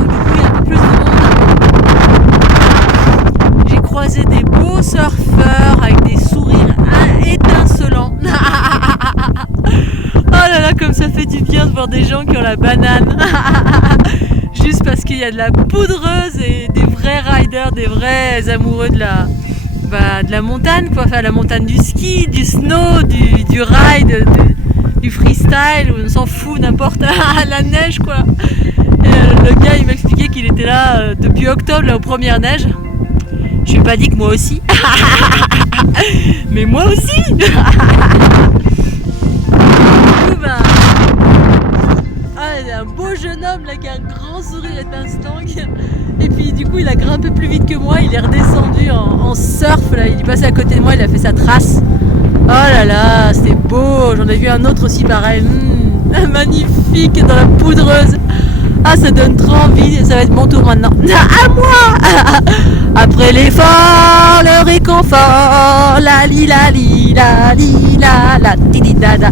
Des beaux surfeurs avec des sourires étincelants. Oh là là, comme ça fait du bien de voir des gens qui ont la banane. Juste parce qu'il y a de la poudreuse et des vrais riders, des vrais amoureux de la montagne, quoi. Enfin, la montagne du ski, du snow, du ride, du freestyle, on s'en fout, n'importe, la neige, quoi. Et, le gars, il m'expliquait qu'il était là depuis octobre, là, aux premières neiges. Je lui ai pas dit que moi aussi. Mais moi aussi. Il y a un beau jeune homme là qui a un grand sourire étincelant. Et puis du coup il a grimpé plus vite que moi, il est redescendu en surf là, il est passé à côté de moi, il a fait sa trace. Oh là là, c'était beau, j'en ai vu un autre aussi pareil, magnifique dans la poudreuse. Ah, ça donne trop envie, ça va être mon tour maintenant. À moi. Après l'effort, le réconfort, la li la li la li la la ti di da da.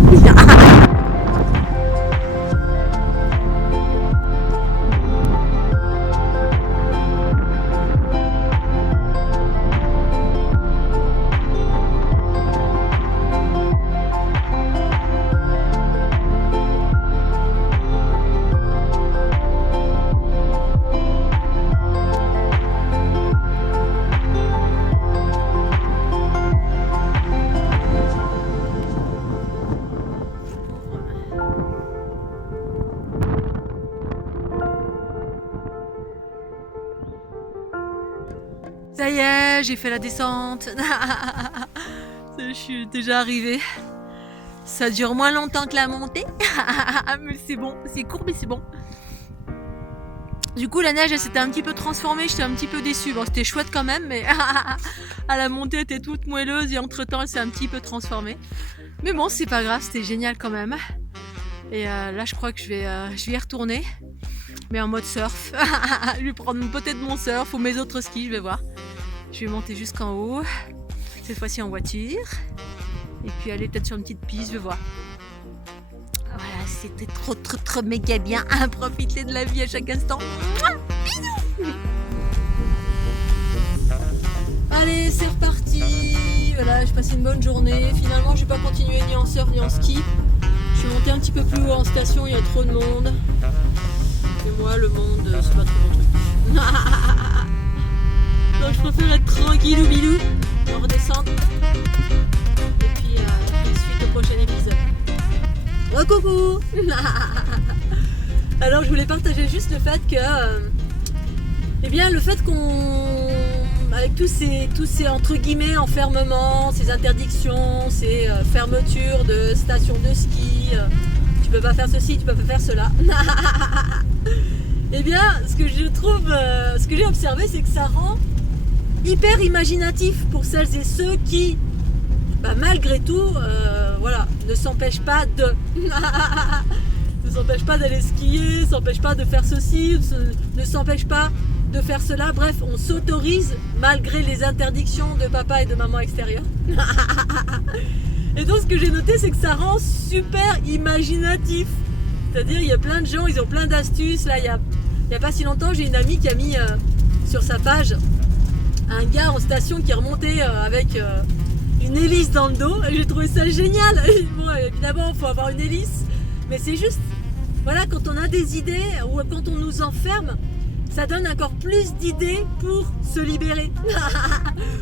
Ça y est, j'ai fait la descente. Je suis déjà arrivée. Ça dure moins longtemps que la montée. Mais c'est bon, c'est court mais c'est bon. Du coup la neige elle s'était un petit peu transformée, j'étais un petit peu déçue. Bon c'était chouette quand même, mais à la montée elle était toute moelleuse et entre temps elle s'est un petit peu transformée. Mais bon c'est pas grave, c'était génial quand même. Et là je crois que je vais y retourner. Mais en mode surf. Je vais prendre peut-être mon surf ou mes autres skis, je vais voir. Je vais monter jusqu'en haut, cette fois-ci en voiture. Et puis aller peut-être sur une petite piste, je vais voir. Voilà, c'était trop méga bien. Profiter de la vie à chaque instant. Bisous. Allez, c'est reparti. Voilà, j'ai passé une bonne journée. Finalement, je vais pas continuer ni en surf ni en ski. Je suis montée un petit peu plus haut en station, il y a trop de monde. Et moi, le monde, c'est pas trop mon truc. Donc je préfère être tranquille ou bilou, en redescendre. Et puis suite au prochain épisode. Oh coucou. Alors je voulais partager juste le fait que le fait qu'on, avec tous ces entre guillemets enfermements, ces interdictions, ces fermetures de stations de ski, tu peux pas faire ceci, tu peux pas faire cela. Eh bien, ce que j'ai observé, c'est que ça rend hyper imaginatif pour celles et ceux qui, malgré tout, ne s'empêchent pas d'aller skier, ne s'empêchent pas de faire ceci, ne s'empêchent pas de faire cela. Bref, on s'autorise malgré les interdictions de papa et de maman extérieures. Et donc, ce que j'ai noté, c'est que ça rend super imaginatif. C'est-à-dire, il y a plein de gens, ils ont plein d'astuces. Là, il y a pas si longtemps, j'ai une amie qui a mis sur sa page un gars en station qui est remonté avec une hélice dans le dos. J'ai trouvé ça génial. Bon, évidemment, il faut avoir une hélice, mais c'est juste, voilà, quand on a des idées ou quand on nous enferme, ça donne encore plus d'idées pour se libérer,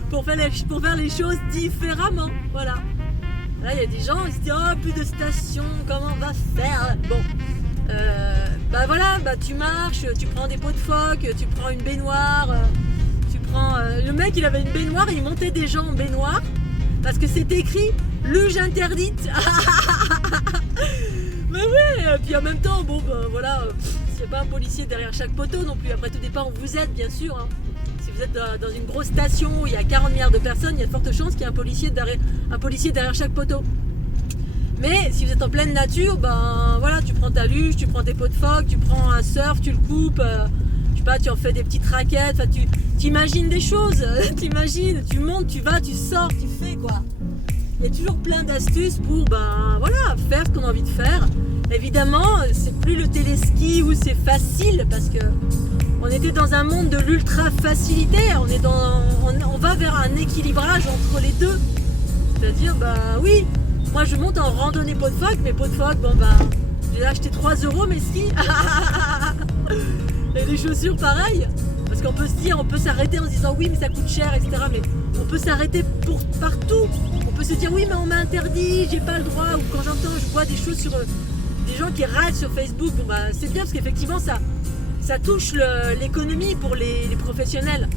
pour faire les choses différemment. Voilà. Là, il y a des gens, ils se disent oh, plus de stations, comment on va faire? Bon. Tu marches, tu prends des pots de phoque, tu prends une baignoire, le mec il avait une baignoire et il montait des gens en baignoire parce que c'était écrit luge interdite. Mais ouais, puis en même temps, s'il n'y a pas un policier derrière chaque poteau non plus, après tout dépend où vous êtes bien sûr. Hein. Si vous êtes dans une grosse station où il y a 40 milliards de personnes, il y a de fortes chances qu'il y ait un policier derrière chaque poteau. Mais si vous êtes en pleine nature, tu prends ta luge, tu prends tes pots de phoque, tu prends un surf, tu le coupes, tu en fais des petites raquettes, tu imagines des choses, t'imagines, tu montes, tu vas, tu sors, tu fais quoi. Il y a toujours plein d'astuces pour faire ce qu'on a envie de faire. Évidemment, c'est plus le téléski où c'est facile parce que on était dans un monde de l'ultra facilité, on va vers un équilibrage entre les deux. C'est-à-dire, oui, Moi je monte en randonnée pot de phoque, mais pot de phoque, bon bah j'ai acheté 3 € mes skis. Et les chaussures pareil. Parce qu'on peut se dire, on peut s'arrêter en se disant oui mais ça coûte cher, etc. Mais on peut s'arrêter partout. On peut se dire oui mais on m'a interdit, j'ai pas le droit. Ou quand je vois des choses sur des gens qui râlent sur Facebook, bon bah c'est bien parce qu'effectivement ça touche l'économie pour les professionnels.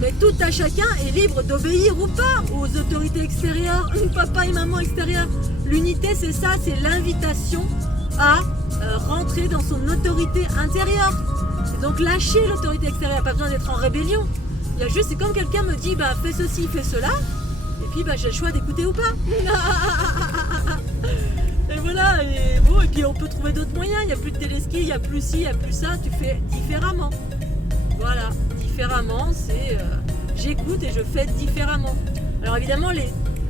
Mais tout à chacun est libre d'obéir ou pas aux autorités extérieures, papa et maman extérieurs. L'unité c'est ça, c'est l'invitation à rentrer dans son autorité intérieure. Et donc lâcher l'autorité extérieure, pas besoin d'être en rébellion. Il y a juste, c'est comme quelqu'un me dit bah fais ceci, fais cela, et puis bah j'ai le choix d'écouter ou pas. Et voilà, et bon, et puis on peut trouver d'autres moyens, il n'y a plus de téléski, il n'y a plus ci, il n'y a plus ça, tu fais différemment. Voilà, différemment, c'est j'écoute et je fais différemment. Alors évidemment,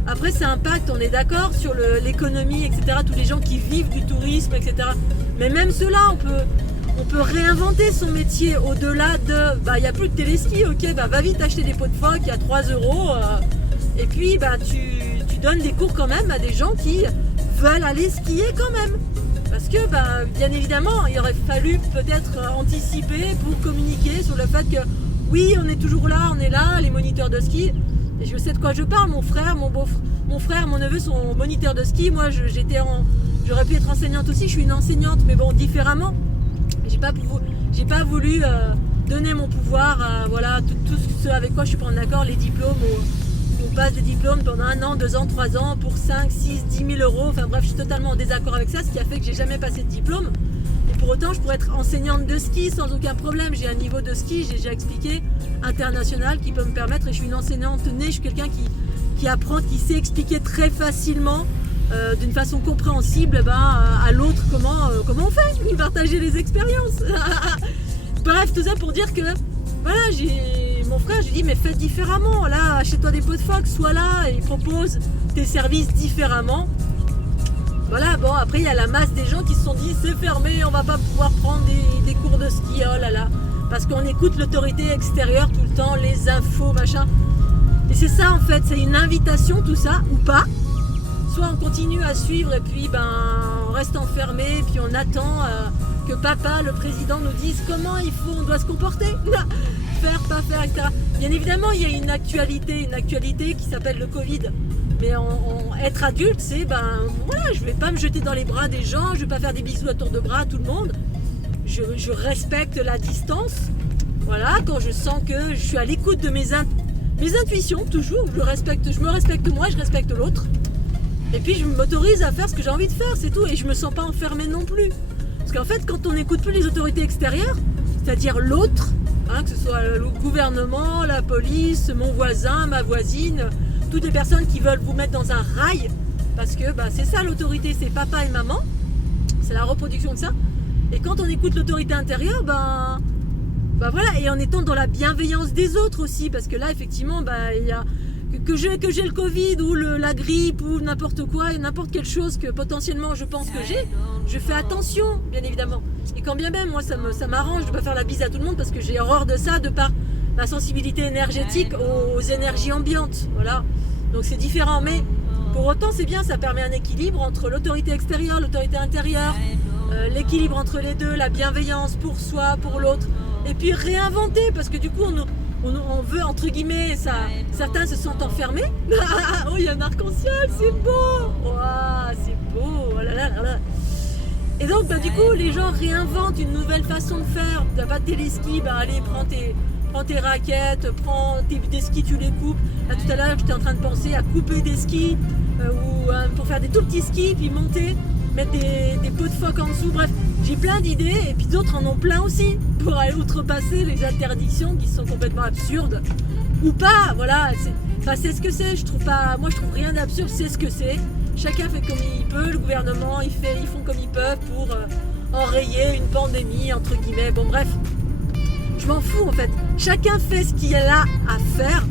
après ça impacte, on est d'accord, sur l'économie, etc., tous les gens qui vivent du tourisme, etc. Mais même ceux-là, on peut réinventer son métier au-delà de bah il n'y a plus de téléski, ok, bah va vite acheter des pots de phoque, il y a 3 €, et puis bah tu donnes des cours quand même à des gens qui veulent aller skier quand même. Parce que bah, bien évidemment, il aurait fallu peut-être anticiper pour communiquer sur le fait que oui, on est toujours là, on est là, les moniteurs de ski. Et je sais de quoi je parle, mon frère, mon neveu sont moniteurs de ski. Moi, j'aurais pu être enseignante aussi, je suis une enseignante, mais bon, différemment. J'ai pas voulu donner mon pouvoir, voilà, tout ce avec quoi je suis pas en accord, les diplômes, on passe des diplômes pendant 1 an, 2 ans, 3 ans, pour 5, 6, 10 000 €, enfin bref, je suis totalement en désaccord avec ça, ce qui a fait que j'ai jamais passé de diplôme. Et pour autant, je pourrais être enseignante de ski sans aucun problème, j'ai un niveau de ski, j'ai déjà expliqué, international, qui peut me permettre, et je suis une enseignante née, je suis quelqu'un qui apprend, qui sait expliquer très facilement, d'une façon compréhensible à l'autre comment on fait, partager les expériences. Bref, tout ça pour dire que voilà, mon frère, je lui dis mais fais différemment, là, achète-toi des pots de phoque, sois là, et il propose tes services différemment. Voilà, bon, après il y a la masse des gens qui se sont dit c'est fermé, on va pas pouvoir prendre des cours de ski, oh là là, parce qu'on écoute l'autorité extérieure tout le temps, les infos, machin. Et c'est ça en fait, c'est une invitation tout ça, ou pas. Soit on continue à suivre et puis on reste enfermé, puis on attend que papa, le président, nous dise comment on doit se comporter, faire, pas faire, etc. Bien évidemment, il y a une actualité qui s'appelle le Covid. Mais être adulte, c'est voilà, je vais pas me jeter dans les bras des gens, je vais pas faire des bisous à tour de bras à tout le monde. Je respecte la distance. Voilà, quand je sens que je suis à l'écoute de mes intuitions, toujours, je me respecte moi, je respecte l'autre. Et puis je m'autorise à faire ce que j'ai envie de faire, c'est tout. Et je me sens pas enfermée non plus. Parce qu'en fait, quand on n'écoute plus les autorités extérieures, c'est-à-dire l'autre, que ce soit le gouvernement, la police, mon voisin, ma voisine, toutes les personnes qui veulent vous mettre dans un rail, parce que c'est ça l'autorité, c'est papa et maman, c'est la reproduction de ça. Et quand on écoute l'autorité intérieure, voilà, et en étant dans la bienveillance des autres aussi, parce que là effectivement, il y a que j'ai le Covid ou la grippe ou n'importe quoi, et n'importe quelle chose que potentiellement je pense que je fais attention, bien évidemment. Et quand bien même, moi ça m'arrange de ne pas faire la bise à tout le monde parce que j'ai horreur de ça, de par ma sensibilité énergétique aux énergies ambiantes. Voilà. Donc c'est différent, mais pour autant c'est bien, ça permet un équilibre entre l'autorité extérieure, l'autorité intérieure, l'équilibre entre les deux, la bienveillance pour soi, pour l'autre, et puis réinventer, parce que du coup on veut, entre guillemets, certains se sentent enfermés. Oh, il y a un arc-en-ciel, c'est beau. Wow, c'est beau. Oh là là là là. Et donc, du coup, les gens réinventent une nouvelle façon de faire. Tu n'as pas de téléski, allez, prends tes raquettes, prends des skis, tu les coupes. Là, tout à l'heure, j'étais en train de penser à couper des skis pour faire des tout petits skis, puis monter, mettre des pots de phoque en dessous. Bref, j'ai plein d'idées, et puis d'autres en ont plein aussi, pour aller outrepasser les interdictions qui sont complètement absurdes. Ou pas, voilà, c'est ce que c'est. Moi, je trouve rien d'absurde, c'est ce que c'est. Chacun fait comme il peut, le gouvernement, ils font comme ils peuvent pour enrayer une pandémie, entre guillemets. Bon, bref, je m'en fous en fait. Chacun fait ce qu'il y a là à faire,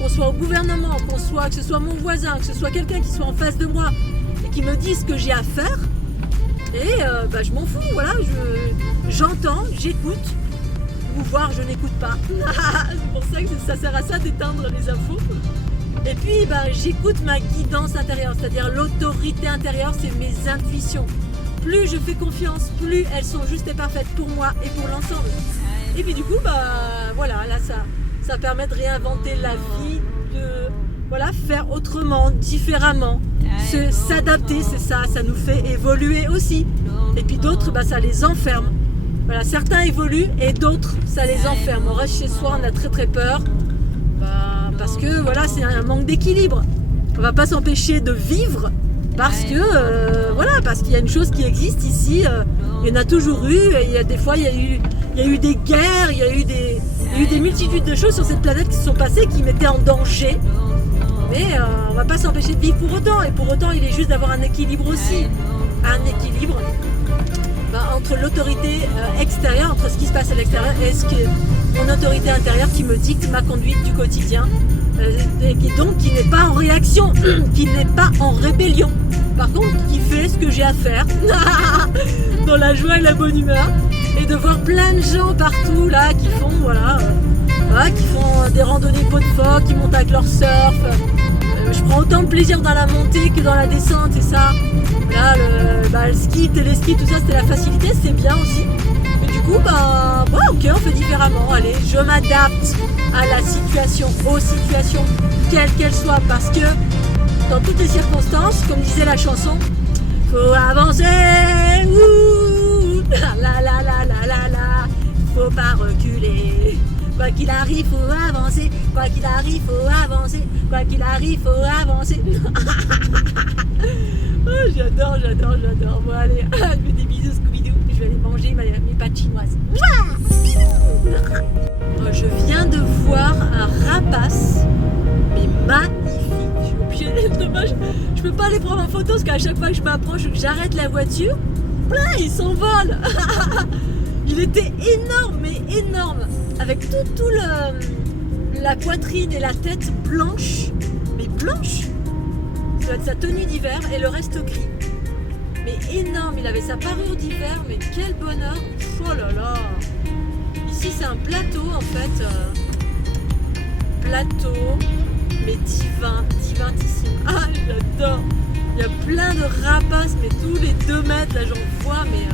qu'on soit au gouvernement, que ce soit mon voisin, que ce soit quelqu'un qui soit en face de moi et qui me dise ce que j'ai à faire. Et je m'en fous, voilà, j'entends, j'écoute, ou voire je n'écoute pas. C'est pour ça que ça sert à ça d'éteindre les infos. Et puis j'écoute ma guidance intérieure, c'est-à-dire l'autorité intérieure, c'est mes intuitions. Plus je fais confiance, plus elles sont justes et parfaites pour moi et pour l'ensemble. Et puis du coup, voilà, là ça permet de réinventer la vie, de faire autrement, différemment, s'adapter, c'est ça nous fait évoluer aussi. Et puis d'autres, ça les enferme. Voilà, certains évoluent et d'autres, ça les enferme. On reste chez soi, on a très très peur, parce que voilà, c'est un manque d'équilibre. On va pas s'empêcher de vivre parce que parce qu'il y a une chose qui existe ici. Il y en a toujours eu. Et il y a des fois, il y a eu des guerres, il y a eu des multitudes de choses sur cette planète qui se sont passées, qui mettaient en danger. Mais on va pas s'empêcher de vivre pour autant. Et pour autant, il est juste d'avoir un équilibre aussi. Un équilibre entre l'autorité extérieure, entre ce qui se passe à l'extérieur et ce que mon autorité intérieure qui me dicte ma conduite du quotidien. Et qui n'est pas en réaction, qui n'est pas en rébellion. Par contre, qui fait ce que j'ai à faire dans la joie et la bonne humeur. Et de voir plein de gens partout là qui font qui font des randonnées pot de phoque, qui montent avec leur surf. Je prends autant de plaisir dans la montée que dans la descente, et ça. Là, le ski, téléski, tout ça, c'était la facilité, c'est bien aussi. Mais du coup, ok, on fait différemment. Allez, je m'adapte à la situation, aux situations, quelles qu'elles soient, parce que dans toutes les circonstances, comme disait la chanson, faut avancer, ouh, la, faut pas reculer. Quoi qu'il arrive, faut avancer. Quoi qu'il arrive, faut avancer. Quoi qu'il arrive, faut avancer. Oh, j'adore. Bon, allez, je fais des bisous, Scooby-Doo. Je vais aller manger mes pâtes chinoises. Je viens de voir un rapace, mais magnifique. Je suis obligée, dommage. Je peux pas les prendre en photo parce qu'à chaque fois que je m'approche, j'arrête la voiture. Il s'envole. Il était énorme, mais énorme. Avec tout la poitrine et la tête blanche, mais blanche. Ça doit être sa tenue d'hiver et le reste gris. Mais énorme, il avait sa parure d'hiver, mais quel bonheur. Oh là là. Ici c'est un plateau en fait. Plateau, mais divintissime. Ah, j'adore. Il y a plein de rapaces, mais tous les 2 mètres, là j'en vois, mais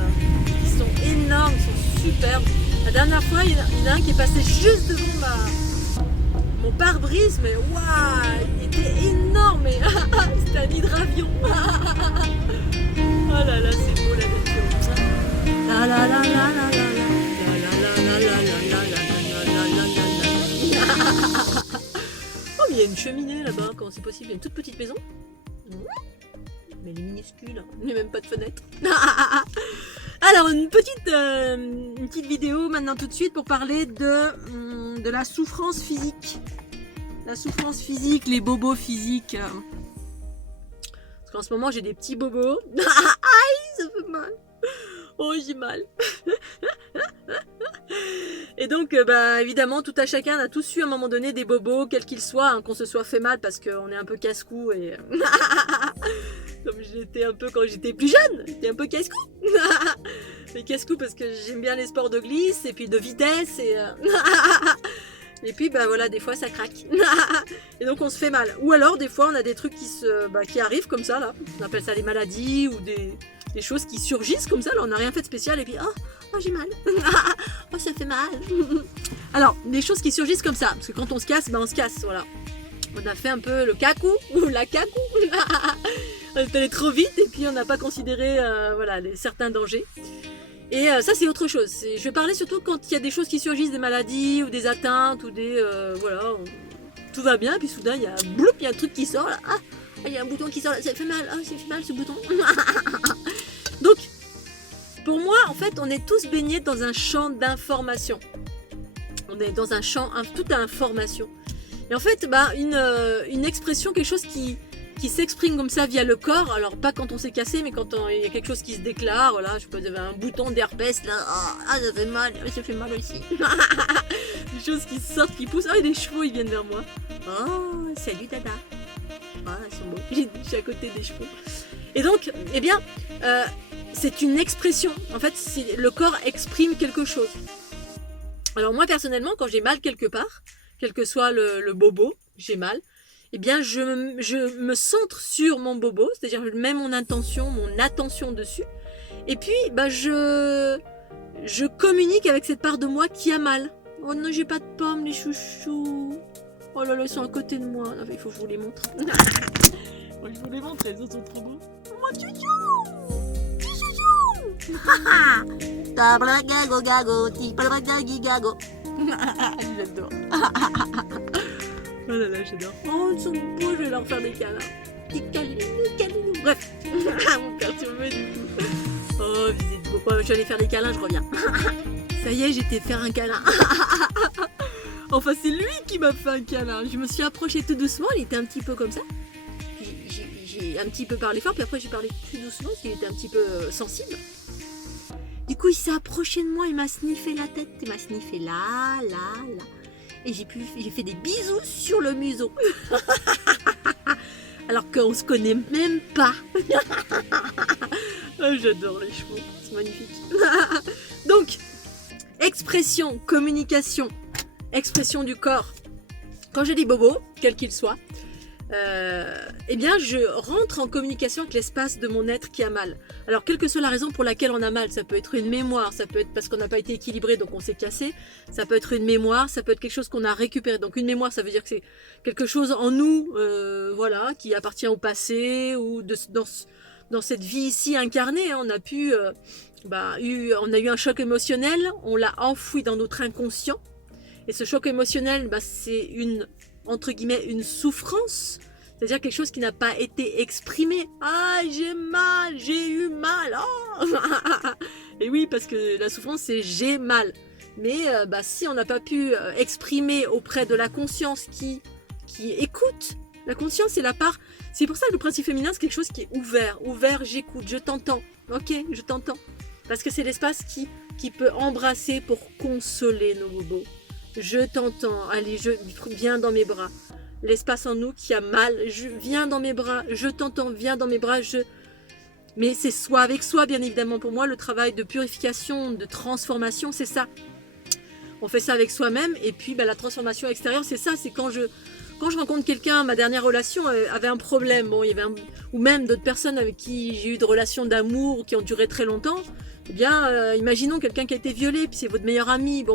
ils sont énormes, ils sont superbes. La dernière fois, il y en a un qui est passé juste devant mon pare-brise, mais waouh, il était énorme, mais c'était un hydravion. Oh là là, c'est beau la nature. La la la la la la Oh, mais il y a une cheminée là-bas, comment c'est possible? Il y a une toute petite maison. Mais elle est minuscule, il n'y a même pas de fenêtre. Alors, une petite vidéo maintenant tout de suite pour parler de la souffrance physique. La souffrance physique, les bobos physiques. Parce qu'en ce moment, j'ai des petits bobos. Aïe, ça fait mal. Oh, j'ai mal. Et donc, évidemment, tout à chacun, on a tous eu à un moment donné des bobos, quels qu'ils soient, qu'on se soit fait mal parce qu'on est un peu casse-cou et... Comme j'étais un peu quand j'étais plus jeune, j'étais un peu casse-cou. Mais casse-cou parce que j'aime bien les sports de glisse et puis de vitesse et puis voilà, des fois ça craque. Et donc on se fait mal. Ou alors des fois on a des trucs qui arrivent comme ça là. On appelle ça des maladies ou des choses qui surgissent comme ça. Là on n'a rien fait de spécial et puis oh j'ai mal. Oh ça fait mal. Alors des choses qui surgissent comme ça. Parce que quand on se casse, on se casse, voilà. On a fait un peu le cacou ou la cacou. On est allé trop vite et puis on n'a pas considéré certains dangers. Et ça c'est autre chose. Je vais parler surtout quand il y a des choses qui surgissent, des maladies ou des atteintes ou tout va bien, puis soudain il y a un truc qui sort là. Il y a un bouton qui sort là, ça fait mal, ça fait mal ce bouton. Donc pour moi en fait on est tous baignés dans un champ d'information. On est dans un champ, toute information. Et en fait une expression, quelque chose qui s'exprime comme ça via le corps, alors pas quand on s'est cassé, mais quand il y a quelque chose qui se déclare, voilà, je sais pas, vous avez un bouton d'herpès là, ça fait mal, ça fait mal aussi. Des choses qui sortent, qui poussent, et des chevaux ils viennent vers moi. Oh, salut Dada. Ils sont beaux, je suis à côté des chevaux. Et donc, c'est une expression, en fait, le corps exprime quelque chose. Alors moi personnellement, quand j'ai mal quelque part, quel que soit le bobo, j'ai mal, eh bien je me centre sur mon bobo, c'est-à-dire je mets mon attention dessus, et puis je communique avec cette part de moi qui a mal. Oh non, j'ai pas de pommes, les chouchous. Oh là là, ils sont à côté de moi. Il faut que je vous les montre. Oh, je vous les montre, les autres sont trop beaux. Oh, mon chouchou! Chouchou! J'adore. Oh là là, j'adore. Oh, ils sont beaux, je vais leur faire des câlins. Des câlins. Bref, mon perturbé du coup. Oh, visite beau. Je vais aller faire des câlins, je reviens. Ça y est, j'étais faire un câlin. Enfin, c'est lui qui m'a fait un câlin. Je me suis approchée tout doucement, il était un petit peu comme ça. J'ai un petit peu parlé fort, puis après j'ai parlé plus doucement parce qu'il était un petit peu sensible. Du coup, il s'est approché de moi, il m'a sniffé la tête, il m'a sniffé là. Et j'ai fait des bisous sur le museau. Alors qu'on se connaît même pas. Oh, j'adore les chevaux, c'est magnifique. Donc, expression, communication, expression du corps. Quand je dis bobo, quel qu'il soit, eh bien je rentre en communication avec l'espace de mon être qui a mal. Alors quelle que soit la raison pour laquelle on a mal, ça peut être une mémoire, ça peut être parce qu'on n'a pas été équilibré donc on s'est cassé, ça peut être une mémoire, ça peut être quelque chose qu'on a récupéré. Donc une mémoire, ça veut dire que c'est quelque chose en nous, voilà, qui appartient au passé ou dans cette vie ici incarnée. On a eu un choc émotionnel, on l'a enfoui dans notre inconscient. Et ce choc émotionnel, c'est entre guillemets, une souffrance. C'est-à-dire quelque chose qui n'a pas été exprimé. Ah, j'ai mal, j'ai eu mal. Oh et oui, parce que la souffrance, c'est j'ai mal. Mais si on n'a pas pu exprimer auprès de la conscience qui écoute, la conscience, c'est la part. C'est pour ça que le principe féminin, c'est quelque chose qui est ouvert. Ouvert, j'écoute, je t'entends. Ok, je t'entends. Parce que c'est l'espace qui peut embrasser pour consoler nos bobos. Je t'entends, allez, viens dans mes bras. L'espace en nous qui a mal, viens dans mes bras, je t'entends, viens dans mes bras, Mais c'est soi avec soi, bien évidemment. Pour moi, le travail de purification, de transformation, c'est ça. On fait ça avec soi-même, et puis la transformation extérieure, c'est ça. C'est quand je rencontre quelqu'un, ma dernière relation avait un problème, bon, ou même d'autres personnes avec qui j'ai eu de relations d'amour qui ont duré très longtemps. Eh bien, imaginons quelqu'un qui a été violé, puis c'est votre meilleur ami,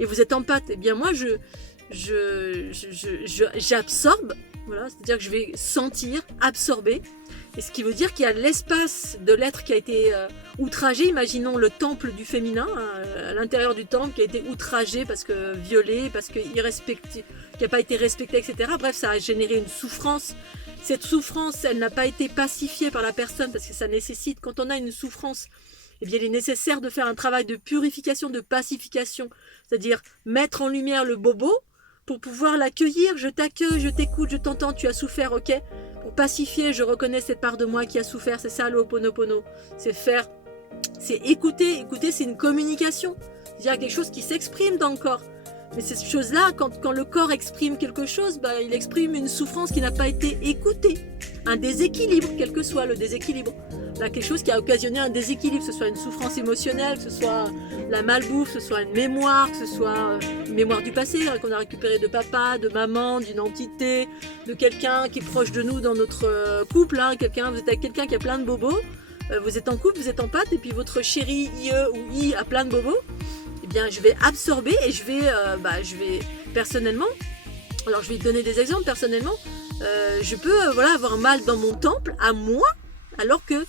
et vous êtes en pâte. Eh bien, moi, j'absorbe, voilà, c'est-à-dire que je vais sentir, absorber, et ce qui veut dire qu'il y a l'espace de l'être qui a été outragé. Imaginons le temple du féminin, à l'intérieur du temple qui a été outragé parce que violé, parce que irrespecté, qui n'a pas été respecté, etc. Bref, ça a généré une souffrance. Cette souffrance, elle n'a pas été pacifiée par la personne parce que ça nécessite, quand on a une souffrance, eh bien, il est nécessaire de faire un travail de purification, de pacification, c'est-à-dire mettre en lumière le bobo pour pouvoir l'accueillir. Je t'accueille, je t'écoute, je t'entends, tu as souffert, ok. Pour pacifier, je reconnais cette part de moi qui a souffert, c'est ça le Ho'oponopono. C'est écouter, c'est une communication. C'est-à-dire quelque chose qui s'exprime dans le corps. Mais ces choses-là, quand le corps exprime quelque chose, il exprime une souffrance qui n'a pas été écoutée. Un déséquilibre, quel que soit le déséquilibre. Là, quelque chose qui a occasionné un déséquilibre, que ce soit une souffrance émotionnelle, que ce soit la malbouffe, que ce soit une mémoire, que ce soit une mémoire du passé qu'on a récupérée de papa, de maman, d'une entité, de quelqu'un qui est proche de nous dans notre couple. Vous êtes avec quelqu'un qui a plein de bobos, vous êtes en couple, vous êtes en pâte, et puis votre chéri IE ou I a plein de bobos. Eh bien, je vais absorber et je vais personnellement, alors je vais te donner des exemples, personnellement, je peux avoir mal dans mon temple, à moi, alors que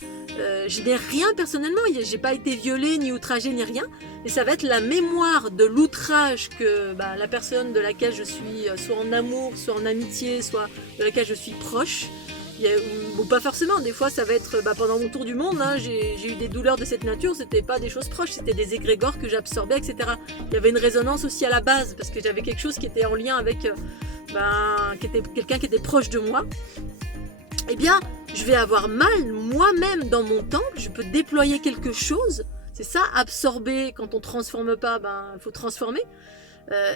je n'ai rien personnellement, j'ai pas été violée, ni outragée, ni rien, et ça va être la mémoire de l'outrage que la personne de laquelle je suis soit en amour, soit en amitié, soit de laquelle je suis proche, ou pas forcément, des fois ça va être pendant mon tour du monde, j'ai eu des douleurs de cette nature, c'était pas des choses proches, c'était des égrégores que j'absorbais, etc. Il y avait une résonance aussi à la base, parce que j'avais quelque chose qui était en lien avec quelqu'un qui était proche de moi. Eh bien, je vais avoir mal moi-même dans mon temple, je peux déployer quelque chose, c'est ça, absorber, quand on ne transforme pas, il faut transformer.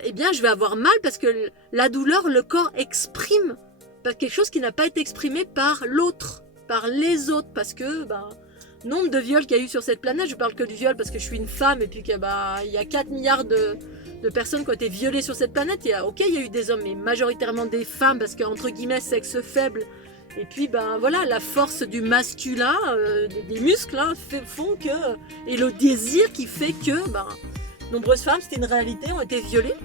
Eh bien, je vais avoir mal parce que la douleur, le corps exprime quelque chose qui n'a pas été exprimé par l'autre, par les autres, parce que nombre de viols qu'il y a eu sur cette planète, je parle que du viol parce que je suis une femme et puis qu'il y a 4 milliards de personnes qui ont été violées sur cette planète. Ok, il y a eu des hommes, mais majoritairement des femmes, parce qu'entre guillemets, sexe faible. Et puis, ben voilà, la force du masculin, des muscles, hein, font que... Et le désir qui fait que, ben, nombreuses femmes, c'était une réalité, ont été violées.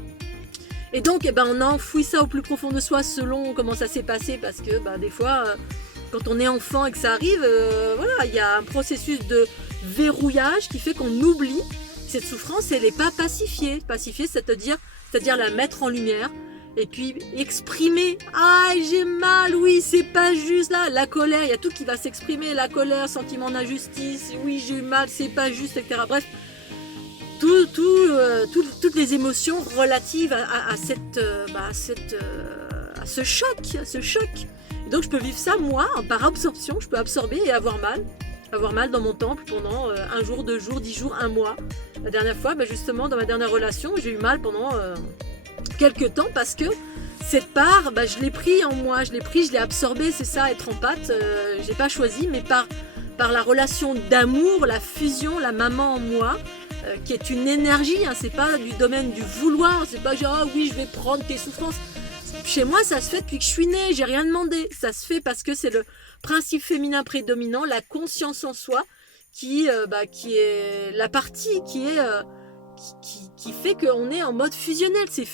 Et donc, eh ben, on a enfoui ça au plus profond de soi selon comment ça s'est passé, parce que ben, des fois, quand on est enfant et que ça arrive, voilà, il y a un processus de verrouillage qui fait qu'on oublie. Cette souffrance, elle n'est pas pacifiée. Pacifiée, c'est-à-dire la mettre en lumière. Et puis exprimer, ah j'ai mal, oui c'est pas juste là, la colère, il y a tout qui va s'exprimer, la colère, sentiment d'injustice, oui j'ai eu mal, c'est pas juste, etc. Bref, toutes les émotions relatives à ce choc. Et donc je peux vivre ça moi, par absorption, je peux absorber et avoir mal dans mon temple pendant un jour, 2 jours, 10 jours, un mois. La dernière fois, justement dans ma dernière relation, j'ai eu mal pendant... quelques temps parce que cette part, je l'ai pris en moi, je l'ai absorbé, c'est ça, être empathe, je l'ai pas choisi, mais par la relation d'amour, la fusion, la maman en moi, qui est une énergie, hein, c'est pas du domaine du vouloir, c'est pas genre, ah oui, je vais prendre tes souffrances. Chez moi, ça se fait depuis que je suis née, j'ai rien demandé, ça se fait parce que c'est le principe féminin prédominant, la conscience en soi, qui est la partie qui fait qu'on est en mode fusionnel, c'est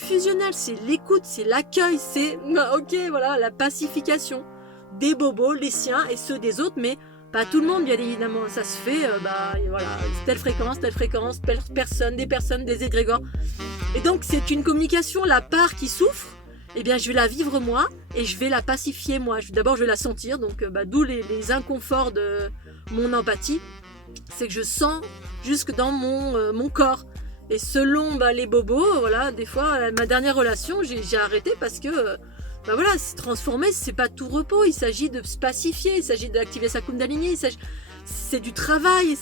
l'écoute, c'est l'accueil, c'est ok, voilà, la pacification des bobos, les siens et ceux des autres, mais pas tout le monde bien évidemment, ça se fait, voilà, telle fréquence, des personnes, des égrégores, et donc c'est une communication, la part qui souffre, eh bien je vais la vivre moi, et je vais la pacifier moi, d'abord je vais la sentir, donc d'où les inconforts de mon empathie, c'est que je sens jusque dans mon corps. Et selon les bobos, voilà, des fois, ma dernière relation, j'ai arrêté parce que, voilà, se transformer, c'est pas tout repos. Il s'agit de se pacifier, il s'agit d'activer sa Kundalini, c'est du travail,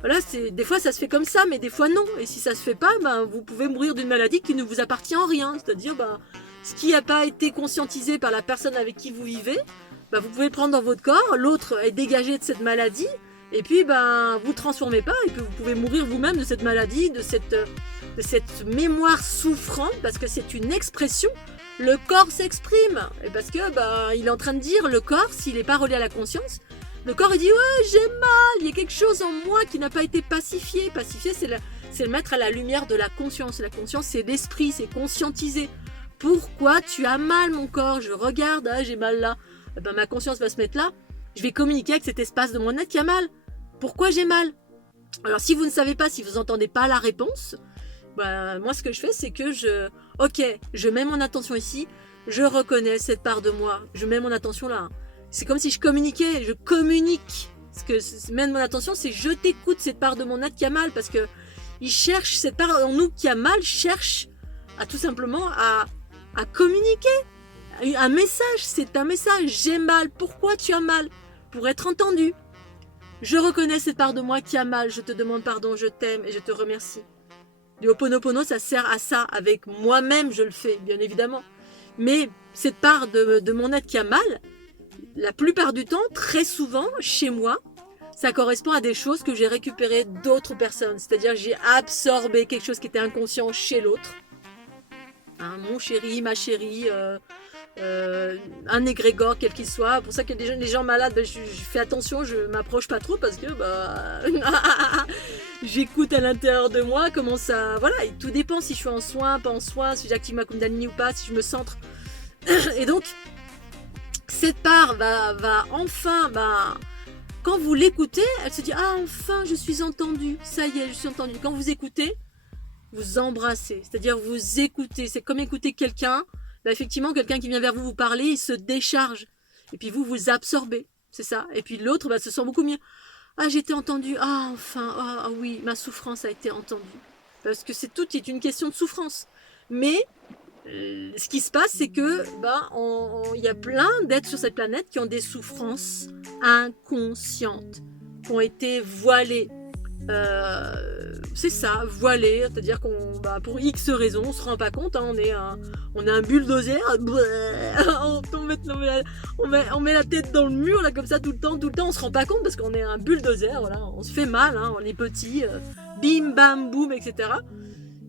voilà, des fois ça se fait comme ça, mais des fois non. Et si ça se fait pas, vous pouvez mourir d'une maladie qui ne vous appartient en rien. C'est-à-dire, ce qui n'a pas été conscientisé par la personne avec qui vous vivez, vous pouvez le prendre dans votre corps, l'autre est dégagé de cette maladie. Et puis, vous transformez pas, et puis vous pouvez mourir vous-même de cette maladie, de cette mémoire souffrante, parce que c'est une expression. Le corps s'exprime, et parce que il est en train de dire, le corps, s'il n'est pas relié à la conscience, le corps il dit ouais j'ai mal, il y a quelque chose en moi qui n'a pas été pacifié. Pacifié, c'est le mettre à la lumière de la conscience. La conscience, c'est l'esprit, c'est conscientiser. Pourquoi tu as mal, mon corps? Je regarde, j'ai mal là. Ma conscience va se mettre là. Je vais communiquer avec cet espace de mon être qui a mal. Pourquoi j'ai mal? Alors si vous ne savez pas, si vous n'entendez pas la réponse, moi ce que je fais c'est que je mets mon attention ici, je reconnais cette part de moi, je mets mon attention là. C'est comme si je communiquais, je communique. Ce que mettre mon attention, c'est je t'écoute, cette part de mon être qui a mal, parce que il cherche, cette part en nous qui a mal cherche à tout simplement à communiquer. Un message, c'est un message. J'ai mal. Pourquoi tu as mal? Pour être entendu. Je reconnais cette part de moi qui a mal. Je te demande pardon, je t'aime et je te remercie. Le Ho'oponopono, ça sert à ça. Avec moi-même, je le fais, bien évidemment. Mais cette part de mon être qui a mal, la plupart du temps, très souvent, chez moi, ça correspond à des choses que j'ai récupérées d'autres personnes. C'est-à-dire j'ai absorbé quelque chose qui était inconscient chez l'autre. Mon chéri, ma chérie... un égrégore quel qu'il soit. Pour ça que les gens malades, je fais attention, je m'approche pas trop parce que j'écoute à l'intérieur de moi comment ça, voilà, et tout dépend si je suis en soin, pas en soin, si j'active ma Kundalini ou pas, si je me centre. Et donc cette part va enfin, quand vous l'écoutez, elle se dit enfin je suis entendue, ça y est, je suis entendue. Quand vous écoutez, vous embrassez, c'est-à-dire vous écoutez, c'est comme écouter quelqu'un. Effectivement, quelqu'un qui vient vers vous vous parler, il se décharge. Et puis vous absorbez. C'est ça. Et puis l'autre se sent beaucoup mieux. J'ai été entendu. Enfin. Oui, ma souffrance a été entendue. Parce que tout est une question de souffrance. Mais ce qui se passe, c'est que il y a plein d'êtres sur cette planète qui ont des souffrances inconscientes, qui ont été voilées. C'est ça, voilé, c'est-à-dire qu'on, pour X raisons, on se rend pas compte, on est un bulldozer, on met la tête dans le mur là comme ça tout le temps, on se rend pas compte parce qu'on est un bulldozer, voilà, on se fait mal, on est petit, bim bam boum, etc.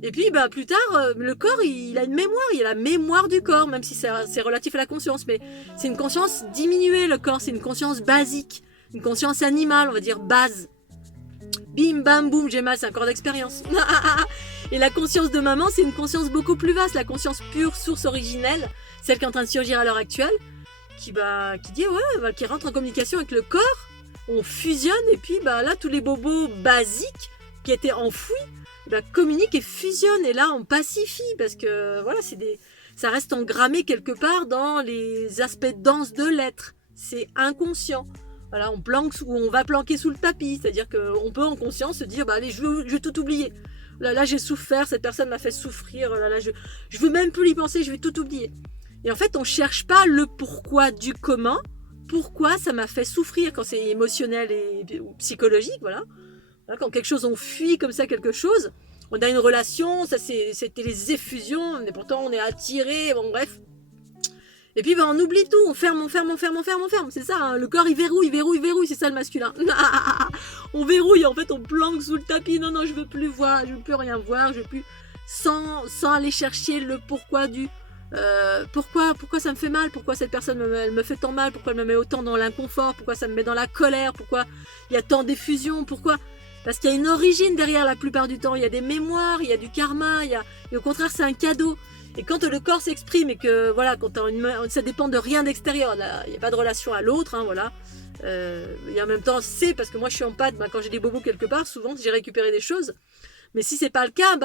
Et puis bah, plus tard, le corps, il a une mémoire, il a la mémoire du corps, même si c'est relatif à la conscience. Mais c'est une conscience diminuée, le corps, c'est une conscience basique, une conscience animale, on va dire base. Bim, bam, boum, j'ai mal, c'est un corps d'expérience. Et la conscience de maman, c'est une conscience beaucoup plus vaste, la conscience pure, source originelle, celle qui est en train de surgir à l'heure actuelle, qui dit, ouais, qui rentre en communication avec le corps, on fusionne, et puis bah, là, tous les bobos basiques qui étaient enfouis, bah, communiquent et fusionnent, et là, on pacifie, parce que, voilà, ça reste engrammé quelque part dans les aspects denses de l'être. C'est inconscient. Voilà, on va planquer sous le tapis, c'est-à-dire qu'on peut en conscience se dire, bah allez, je vais tout oublier. Là, j'ai souffert, cette personne m'a fait souffrir, là, je veux même plus y penser, je vais tout oublier. Et en fait, on cherche pas le pourquoi du comment, pourquoi ça m'a fait souffrir quand c'est émotionnel ou psychologique, voilà. Quand quelque chose, on fuit comme ça quelque chose, on a une relation, ça c'était les effusions, mais pourtant on est attiré, bon bref. Et puis on oublie tout, on ferme, c'est ça, hein. Le corps il verrouille, c'est ça le masculin. On verrouille, en fait on planque sous le tapis, non, je veux plus voir, je veux plus rien voir, je veux plus, sans aller chercher le pourquoi du... pourquoi ça me fait mal, pourquoi cette personne elle me fait tant mal, pourquoi elle me met autant dans l'inconfort, pourquoi ça me met dans la colère, pourquoi il y a tant d'effusions, pourquoi... Parce qu'il y a une origine derrière la plupart du temps, il y a des mémoires, il y a du karma, et au contraire c'est un cadeau. Et quand le corps s'exprime et que voilà, ça dépend de rien d'extérieur, il n'y a pas de relation à l'autre, hein, voilà. Et en même temps, c'est parce que moi je suis en pâte, quand j'ai des bobos quelque part, souvent j'ai récupéré des choses. Mais si c'est pas le cas,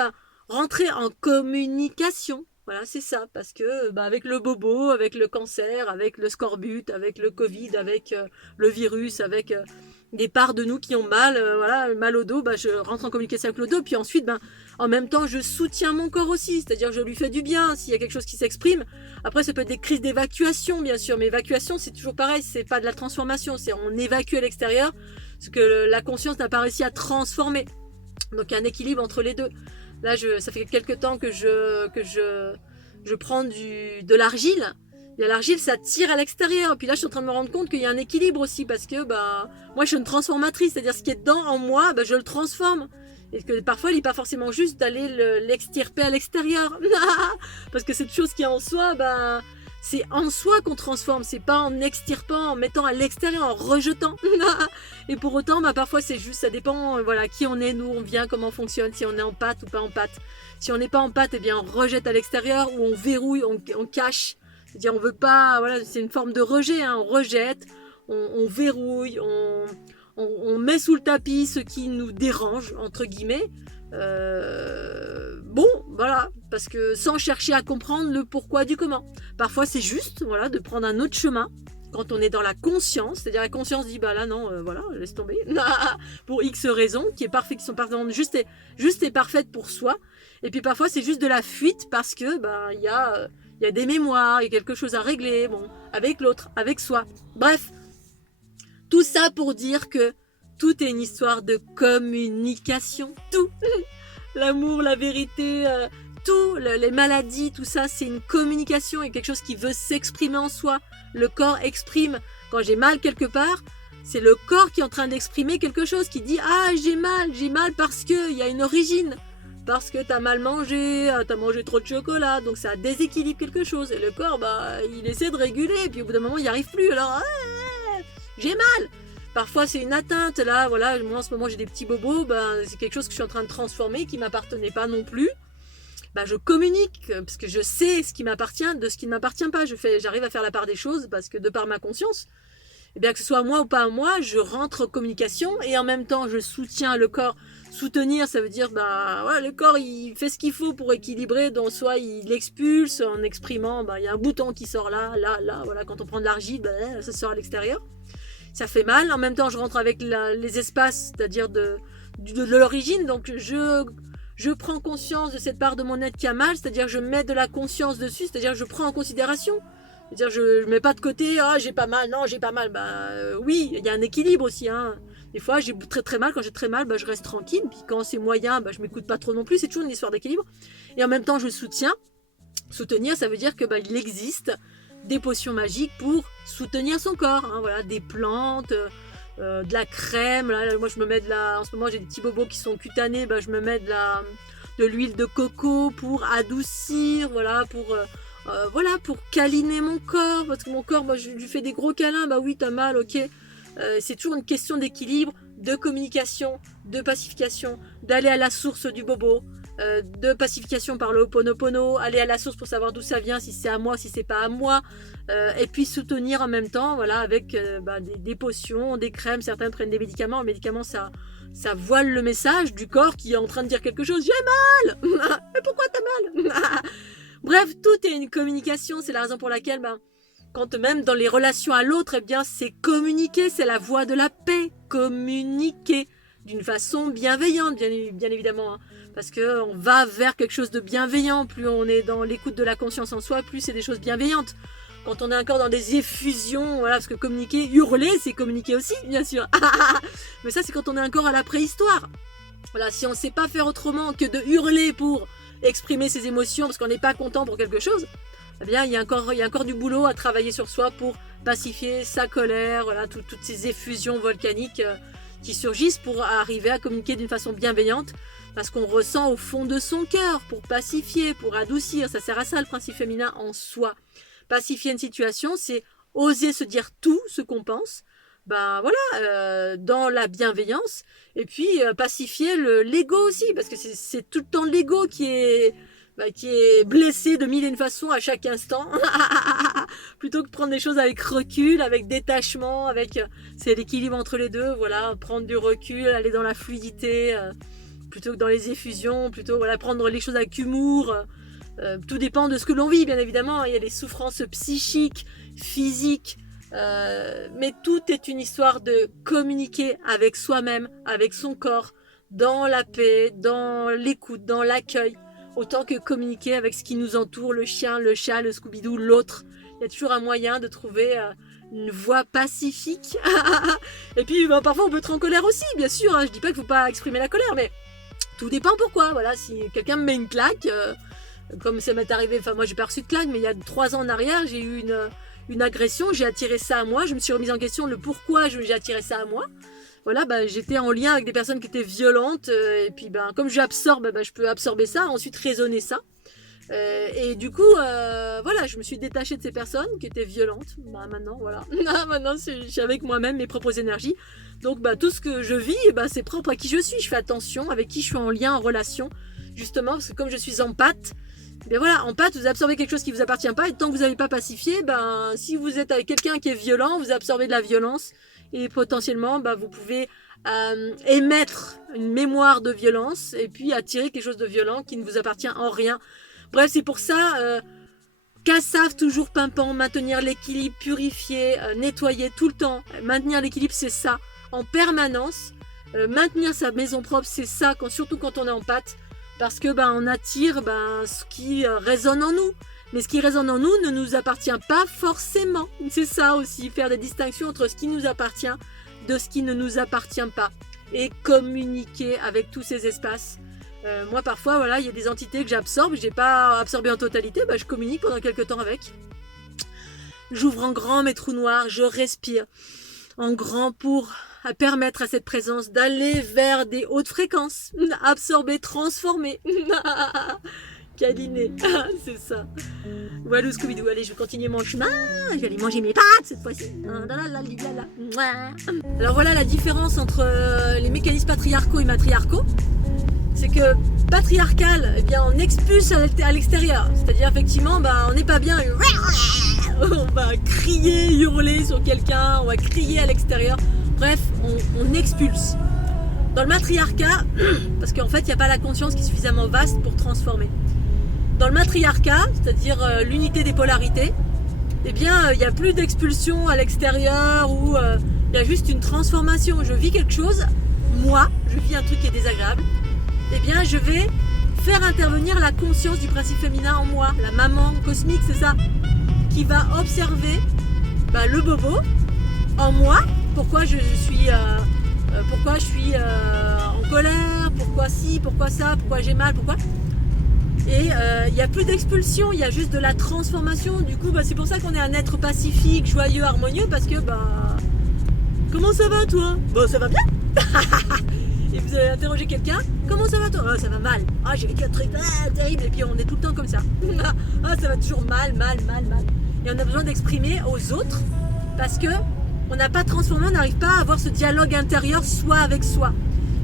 rentrer en communication. Voilà, c'est ça, parce que avec le bobo, avec le cancer, avec le scorbut, avec le Covid, avec le virus, avec des parts de nous qui ont mal, mal au dos, je rentre en communication avec le dos, puis ensuite, en même temps, je soutiens mon corps aussi, c'est-à-dire je lui fais du bien, s'il y a quelque chose qui s'exprime. Après, ça peut être des crises d'évacuation, bien sûr, mais évacuation, c'est toujours pareil, c'est pas de la transformation, c'est on évacue à l'extérieur, ce que la conscience n'a pas réussi à transformer. Donc, il y a un équilibre entre les deux. Là, ça fait quelques temps que je prends de l'argile. Et l'argile, ça tire à l'extérieur. Puis là, je suis en train de me rendre compte qu'il y a un équilibre aussi. Parce que moi, je suis une transformatrice. C'est-à-dire, ce qui est dedans, en moi, je le transforme. Et que parfois, il n'est pas forcément juste d'aller l'extirper à l'extérieur. Parce que cette chose qui est en soi, c'est en soi qu'on transforme. C'est pas en extirpant, en mettant à l'extérieur, en rejetant. Et pour autant, parfois, c'est juste, ça dépend, qui on est, d'où on vient, comment on fonctionne, si on est en pâte ou pas en pâte. Si on n'est pas en pâte, eh bien, on rejette à l'extérieur ou on verrouille, on cache. C'est-à-dire, on veut pas, c'est une forme de rejet, hein, on rejette, on verrouille, on met sous le tapis ce qui nous dérange, entre guillemets. Parce que sans chercher à comprendre le pourquoi du comment. Parfois, c'est juste, de prendre un autre chemin. Quand on est dans la conscience, c'est-à-dire la conscience dit, là non, laisse tomber, pour X raisons, qui sont parfaitement justes et parfaites pour soi. Et puis parfois, c'est juste de la fuite parce que, il y a des mémoires, il y a quelque chose à régler, avec l'autre, avec soi. Bref, tout ça pour dire que tout est une histoire de communication. Tout. L'amour, la vérité, tout, les maladies, tout ça, c'est une communication et quelque chose qui veut s'exprimer en soi. Le corps exprime. Quand j'ai mal quelque part, c'est le corps qui est en train d'exprimer quelque chose, qui dit « Ah, j'ai mal parce qu'il y a une origine. Parce que t'as mal mangé, t'as mangé trop de chocolat, donc ça déséquilibre quelque chose. » Et le corps, il essaie de réguler, et puis au bout d'un moment, il n'y arrive plus. Alors, j'ai mal. Parfois, c'est une atteinte. Là, moi, en ce moment, j'ai des petits bobos. C'est quelque chose que je suis en train de transformer, qui ne m'appartenait pas non plus. Je communique, parce que je sais ce qui m'appartient de ce qui ne m'appartient pas. J'arrive à faire la part des choses, parce que de par ma conscience, que ce soit moi ou pas à moi, je rentre en communication, et en même temps, je soutiens le corps. Soutenir, ça veut dire, le corps, il fait ce qu'il faut pour équilibrer, donc soit il expulse en exprimant, il y a un bouton qui sort là, quand on prend de l'argile, ça sort à l'extérieur. Ça fait mal. En même temps, je rentre avec les espaces, c'est-à-dire de l'origine, donc je prends conscience de cette part de mon être qui a mal, c'est-à-dire je mets de la conscience dessus, c'est-à-dire je prends en considération. C'est-à-dire je mets pas de côté, j'ai pas mal, non, j'ai pas mal. Oui, il y a un équilibre aussi, hein. Des fois, j'ai très très mal. Quand j'ai très mal, je reste tranquille. Puis quand c'est moyen, je m'écoute pas trop non plus. C'est toujours une histoire d'équilibre. Et en même temps, je soutiens. Soutenir, ça veut dire que il existe des potions magiques pour soutenir son corps. Hein, des plantes, de la crème. Là, moi, je me mets en ce moment, j'ai des petits bobos qui sont cutanés. Je me mets de de l'huile de coco pour adoucir, voilà, pour câliner mon corps, parce que mon corps, moi je lui fais des gros câlins, bah oui t'as mal, ok. C'est toujours une question d'équilibre, de communication, de pacification, d'aller à la source du bobo, de pacification par le Ho'oponopono, aller à la source pour savoir d'où ça vient, si c'est à moi, si c'est pas à moi, et puis soutenir en même temps, voilà, avec des potions, des crèmes, certains prennent des médicaments, les médicaments ça voile le message du corps qui est en train de dire quelque chose, j'ai mal. Mais pourquoi t'as mal? Bref, tout est une communication, c'est la raison pour laquelle quand même dans les relations à l'autre, eh bien c'est communiquer, c'est la voie de la paix, communiquer d'une façon bienveillante, bien évidemment, hein, parce qu'on va vers quelque chose de bienveillant, plus on est dans l'écoute de la conscience en soi, plus c'est des choses bienveillantes. Quand on est encore dans des effusions, voilà, parce que communiquer, hurler, c'est communiquer aussi, bien sûr. Mais ça, c'est quand on est encore à la préhistoire. Voilà, si on ne sait pas faire autrement que de hurler pour exprimer ses émotions, parce qu'on n'est pas content pour quelque chose, eh bien, il y a encore du boulot à travailler sur soi pour pacifier sa colère, voilà, toutes ces effusions volcaniques qui surgissent pour arriver à communiquer d'une façon bienveillante, parce qu'on ressent au fond de son cœur, pour pacifier, pour adoucir. Ça sert à ça, le principe féminin en soi. Pacifier une situation, c'est oser se dire tout ce qu'on pense, dans la bienveillance, et puis pacifier l'ego aussi, parce que c'est tout le temps l'ego qui est blessé de mille et une façons à chaque instant, plutôt que de prendre les choses avec recul, avec détachement, c'est l'équilibre entre les deux, voilà, prendre du recul, aller dans la fluidité, plutôt que dans les effusions, plutôt voilà, prendre les choses avec humour. Tout dépend de ce que l'on vit, bien évidemment. Il y a des souffrances psychiques, physiques, mais tout est une histoire de communiquer avec soi-même, avec son corps, dans la paix, dans l'écoute, dans l'accueil, autant que communiquer avec ce qui nous entoure, le chien, le chat, le Scooby-Doo, l'autre. Il y a toujours un moyen de trouver une voie pacifique. Et puis parfois on peut être en colère aussi, bien sûr, hein. Je dis pas qu'il faut pas exprimer la colère, mais tout dépend pourquoi. Voilà, si quelqu'un me met une claque, comme ça m'est arrivé, enfin moi j'ai pas reçu de claque, mais il y a 3 ans en arrière, j'ai eu une agression, j'ai attiré ça à moi, je me suis remise en question le pourquoi j'ai attiré ça à moi. Voilà, j'étais en lien avec des personnes qui étaient violentes, et puis comme j'absorbe, je peux absorber ça, ensuite raisonner ça. Et du coup, voilà, je me suis détachée de ces personnes qui étaient violentes. Maintenant, voilà. Maintenant, je suis avec moi-même, mes propres énergies. Donc, tout ce que je vis, c'est propre à qui je suis. Je fais attention avec qui je suis en lien, en relation. Justement, parce que comme je suis empathe, voilà, empathe, vous absorbez quelque chose qui ne vous appartient pas. Et tant que vous n'avez pas pacifié, si vous êtes avec quelqu'un qui est violent, vous absorbez de la violence. Et potentiellement, vous pouvez émettre une mémoire de violence et puis attirer quelque chose de violent qui ne vous appartient en rien. Bref, c'est pour ça, Kassav, toujours pimpant, maintenir l'équilibre, purifier, nettoyer tout le temps. Maintenir l'équilibre, c'est ça, en permanence. Maintenir sa maison propre, c'est ça, surtout quand on est en pâte. Parce que on attire ce qui résonne en nous. Mais ce qui résonne en nous ne nous appartient pas forcément. C'est ça aussi, faire des distinctions entre ce qui nous appartient de ce qui ne nous appartient pas. Et communiquer avec tous ces espaces. Moi parfois, voilà, il y a des entités que j'absorbe, je n'ai pas absorbé en totalité, je communique pendant quelques temps avec. J'ouvre en grand mes trous noirs, je respire en grand pour permettre à cette présence d'aller vers des hautes fréquences, absorber, transformer, câliner, c'est ça. Voilà Scooby-Doo, allez je vais continuer mon chemin, je vais aller manger mes pâtes cette fois-ci. Alors voilà la différence entre les mécanismes patriarcaux et matriarcaux. C'est que patriarcal, on expulse à l'extérieur. C'est-à-dire, effectivement, on n'est pas bien. On va crier, hurler sur quelqu'un, on va crier à l'extérieur. Bref, on expulse. Dans le matriarcat, parce qu'en fait, il n'y a pas la conscience qui est suffisamment vaste pour transformer. Dans le matriarcat, c'est-à-dire l'unité des polarités, il n'y a plus d'expulsion à l'extérieur ou il y a juste une transformation. Je vis quelque chose, moi, je vis un truc qui est désagréable. Je vais faire intervenir la conscience du principe féminin en moi, la maman cosmique, c'est ça, qui va observer le bobo en moi, pourquoi je suis en colère, pourquoi ci, pourquoi ça, pourquoi j'ai mal, pourquoi. Et il n'y a plus d'expulsion, il y a juste de la transformation. Du coup, c'est pour ça qu'on est un être pacifique, joyeux, harmonieux, parce que comment ça va toi ? Ça va bien. Si vous allez interroger quelqu'un, comment ça va toi? Ça va mal. Ah, j'ai vécu un truc terrible. Et puis on est tout le temps comme ça. Ah, ça va toujours mal. Et on a besoin d'exprimer aux autres parce que on n'a pas transformé, on n'arrive pas à avoir ce dialogue intérieur soi avec soi.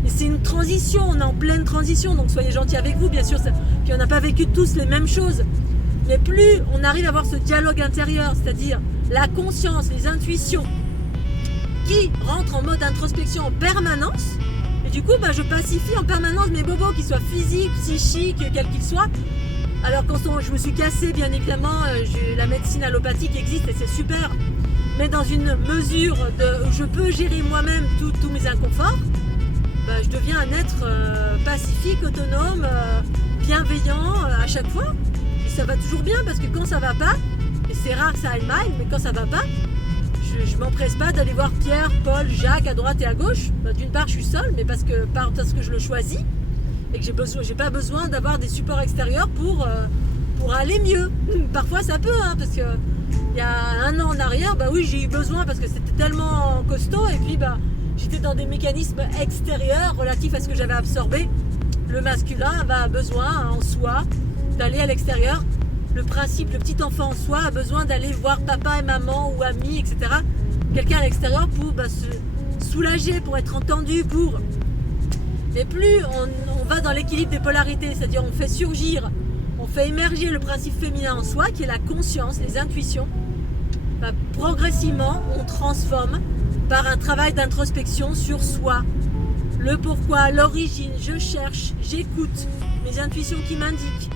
Et c'est une transition, on est en pleine transition, donc soyez gentils avec vous, bien sûr. Puis on n'a pas vécu tous les mêmes choses. Mais plus on arrive à avoir ce dialogue intérieur, c'est-à-dire la conscience, les intuitions, qui rentrent en mode introspection en permanence, et du coup, je pacifie en permanence mes bobos, qu'ils soient physiques, psychiques, quels qu'ils soient. Alors quand je me suis cassée, bien évidemment, la médecine allopathique existe et c'est super. Mais dans une mesure où je peux gérer moi-même tous mes inconforts, je deviens un être pacifique, autonome, bienveillant à chaque fois. Et ça va toujours bien parce que quand ça va pas, et c'est rare que ça aille mal, mais quand ça va pas, je m'empresse pas d'aller voir Pierre, Paul, Jacques à droite et à gauche. D'une part, je suis seule, mais parce que je le choisis et que j'ai pas besoin d'avoir des supports extérieurs pour aller mieux. Parfois, ça peut, parce que il y a un an en arrière, oui, j'ai eu besoin parce que c'était tellement costaud et puis j'étais dans des mécanismes extérieurs relatifs à ce que j'avais absorbé. Le masculin a besoin en soi d'aller à l'extérieur. Le principe, le petit enfant en soi a besoin d'aller voir papa et maman ou amis, etc. Quelqu'un à l'extérieur pour se soulager, pour être entendu, Mais plus on va dans l'équilibre des polarités, c'est-à-dire on fait surgir, on fait émerger le principe féminin en soi, qui est la conscience, les intuitions, progressivement on transforme par un travail d'introspection sur soi. Le pourquoi, l'origine, je cherche, j'écoute mes intuitions qui m'indiquent.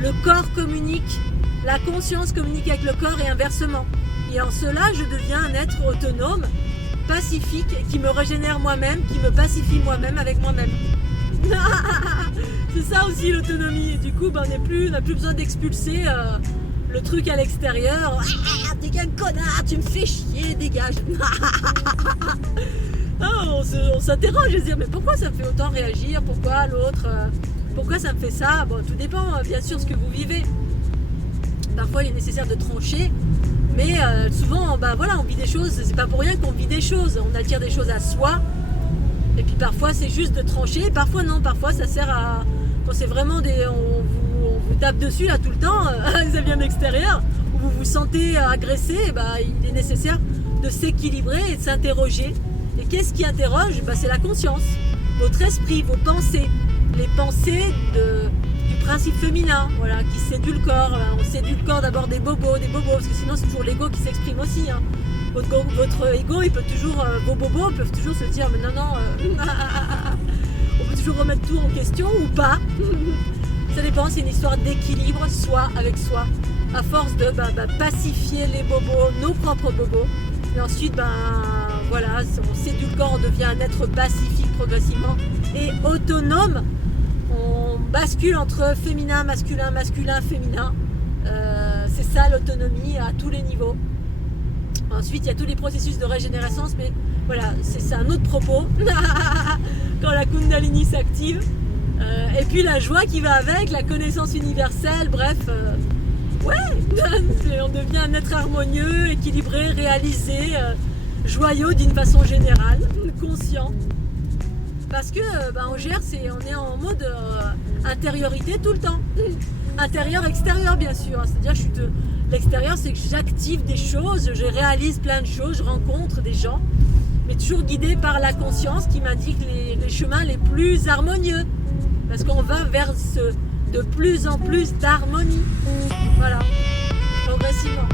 Le corps communique, la conscience communique avec le corps et inversement. Et en cela, je deviens un être autonome, pacifique, qui me régénère moi-même, qui me pacifie moi-même avec moi-même. C'est ça aussi l'autonomie. Et du coup, on n'a plus besoin d'expulser le truc à l'extérieur. Ah, t'es qu'un connard, tu me fais chier, dégage. On s'interroge, je veux dire, mais pourquoi ça me fait autant réagir? Pourquoi l'autre pourquoi ça me fait ça? Tout dépend, bien sûr, ce que vous vivez. Parfois, il est nécessaire de trancher, mais souvent, on vit des choses. C'est pas pour rien qu'on vit des choses. On attire des choses à soi. Et puis parfois, c'est juste de trancher. Parfois, non. Parfois, ça sert à... Quand c'est vraiment on vous tape dessus là tout le temps, ça vient de l'extérieur, ou vous vous sentez agressé, il est nécessaire de s'équilibrer et de s'interroger. Et qu'est-ce qui interroge? C'est la conscience, votre esprit, vos pensées. Les pensées du principe féminin, qui séduit le corps. On séduit le corps d'abord des bobos, parce que sinon c'est toujours l'ego qui s'exprime aussi. Votre ego, vos bobos peuvent toujours se dire, mais non, on peut toujours remettre tout en question ou pas. Ça dépend, c'est une histoire d'équilibre, soi avec soi. À force de pacifier les bobos, nos propres bobos. Et ensuite, on séduit le corps, on devient un être pacifique progressivement et autonome. On bascule entre féminin, masculin, masculin, féminin. C'est ça l'autonomie à tous les niveaux. Ensuite, il y a tous les processus de régénérescence, mais c'est un autre propos. Quand la Kundalini s'active. Et puis la joie qui va avec, la connaissance universelle, bref. On devient un être harmonieux, équilibré, réalisé, joyeux d'une façon générale, conscient. Parce que en GR, on est en mode intériorité tout le temps. Intérieur, extérieur, bien sûr. C'est-à-dire, l'extérieur, c'est que j'active des choses, je réalise plein de choses, je rencontre des gens, mais toujours guidé par la conscience qui m'indique les chemins les plus harmonieux. Parce qu'on va vers de plus en plus d'harmonie. Voilà, progressivement.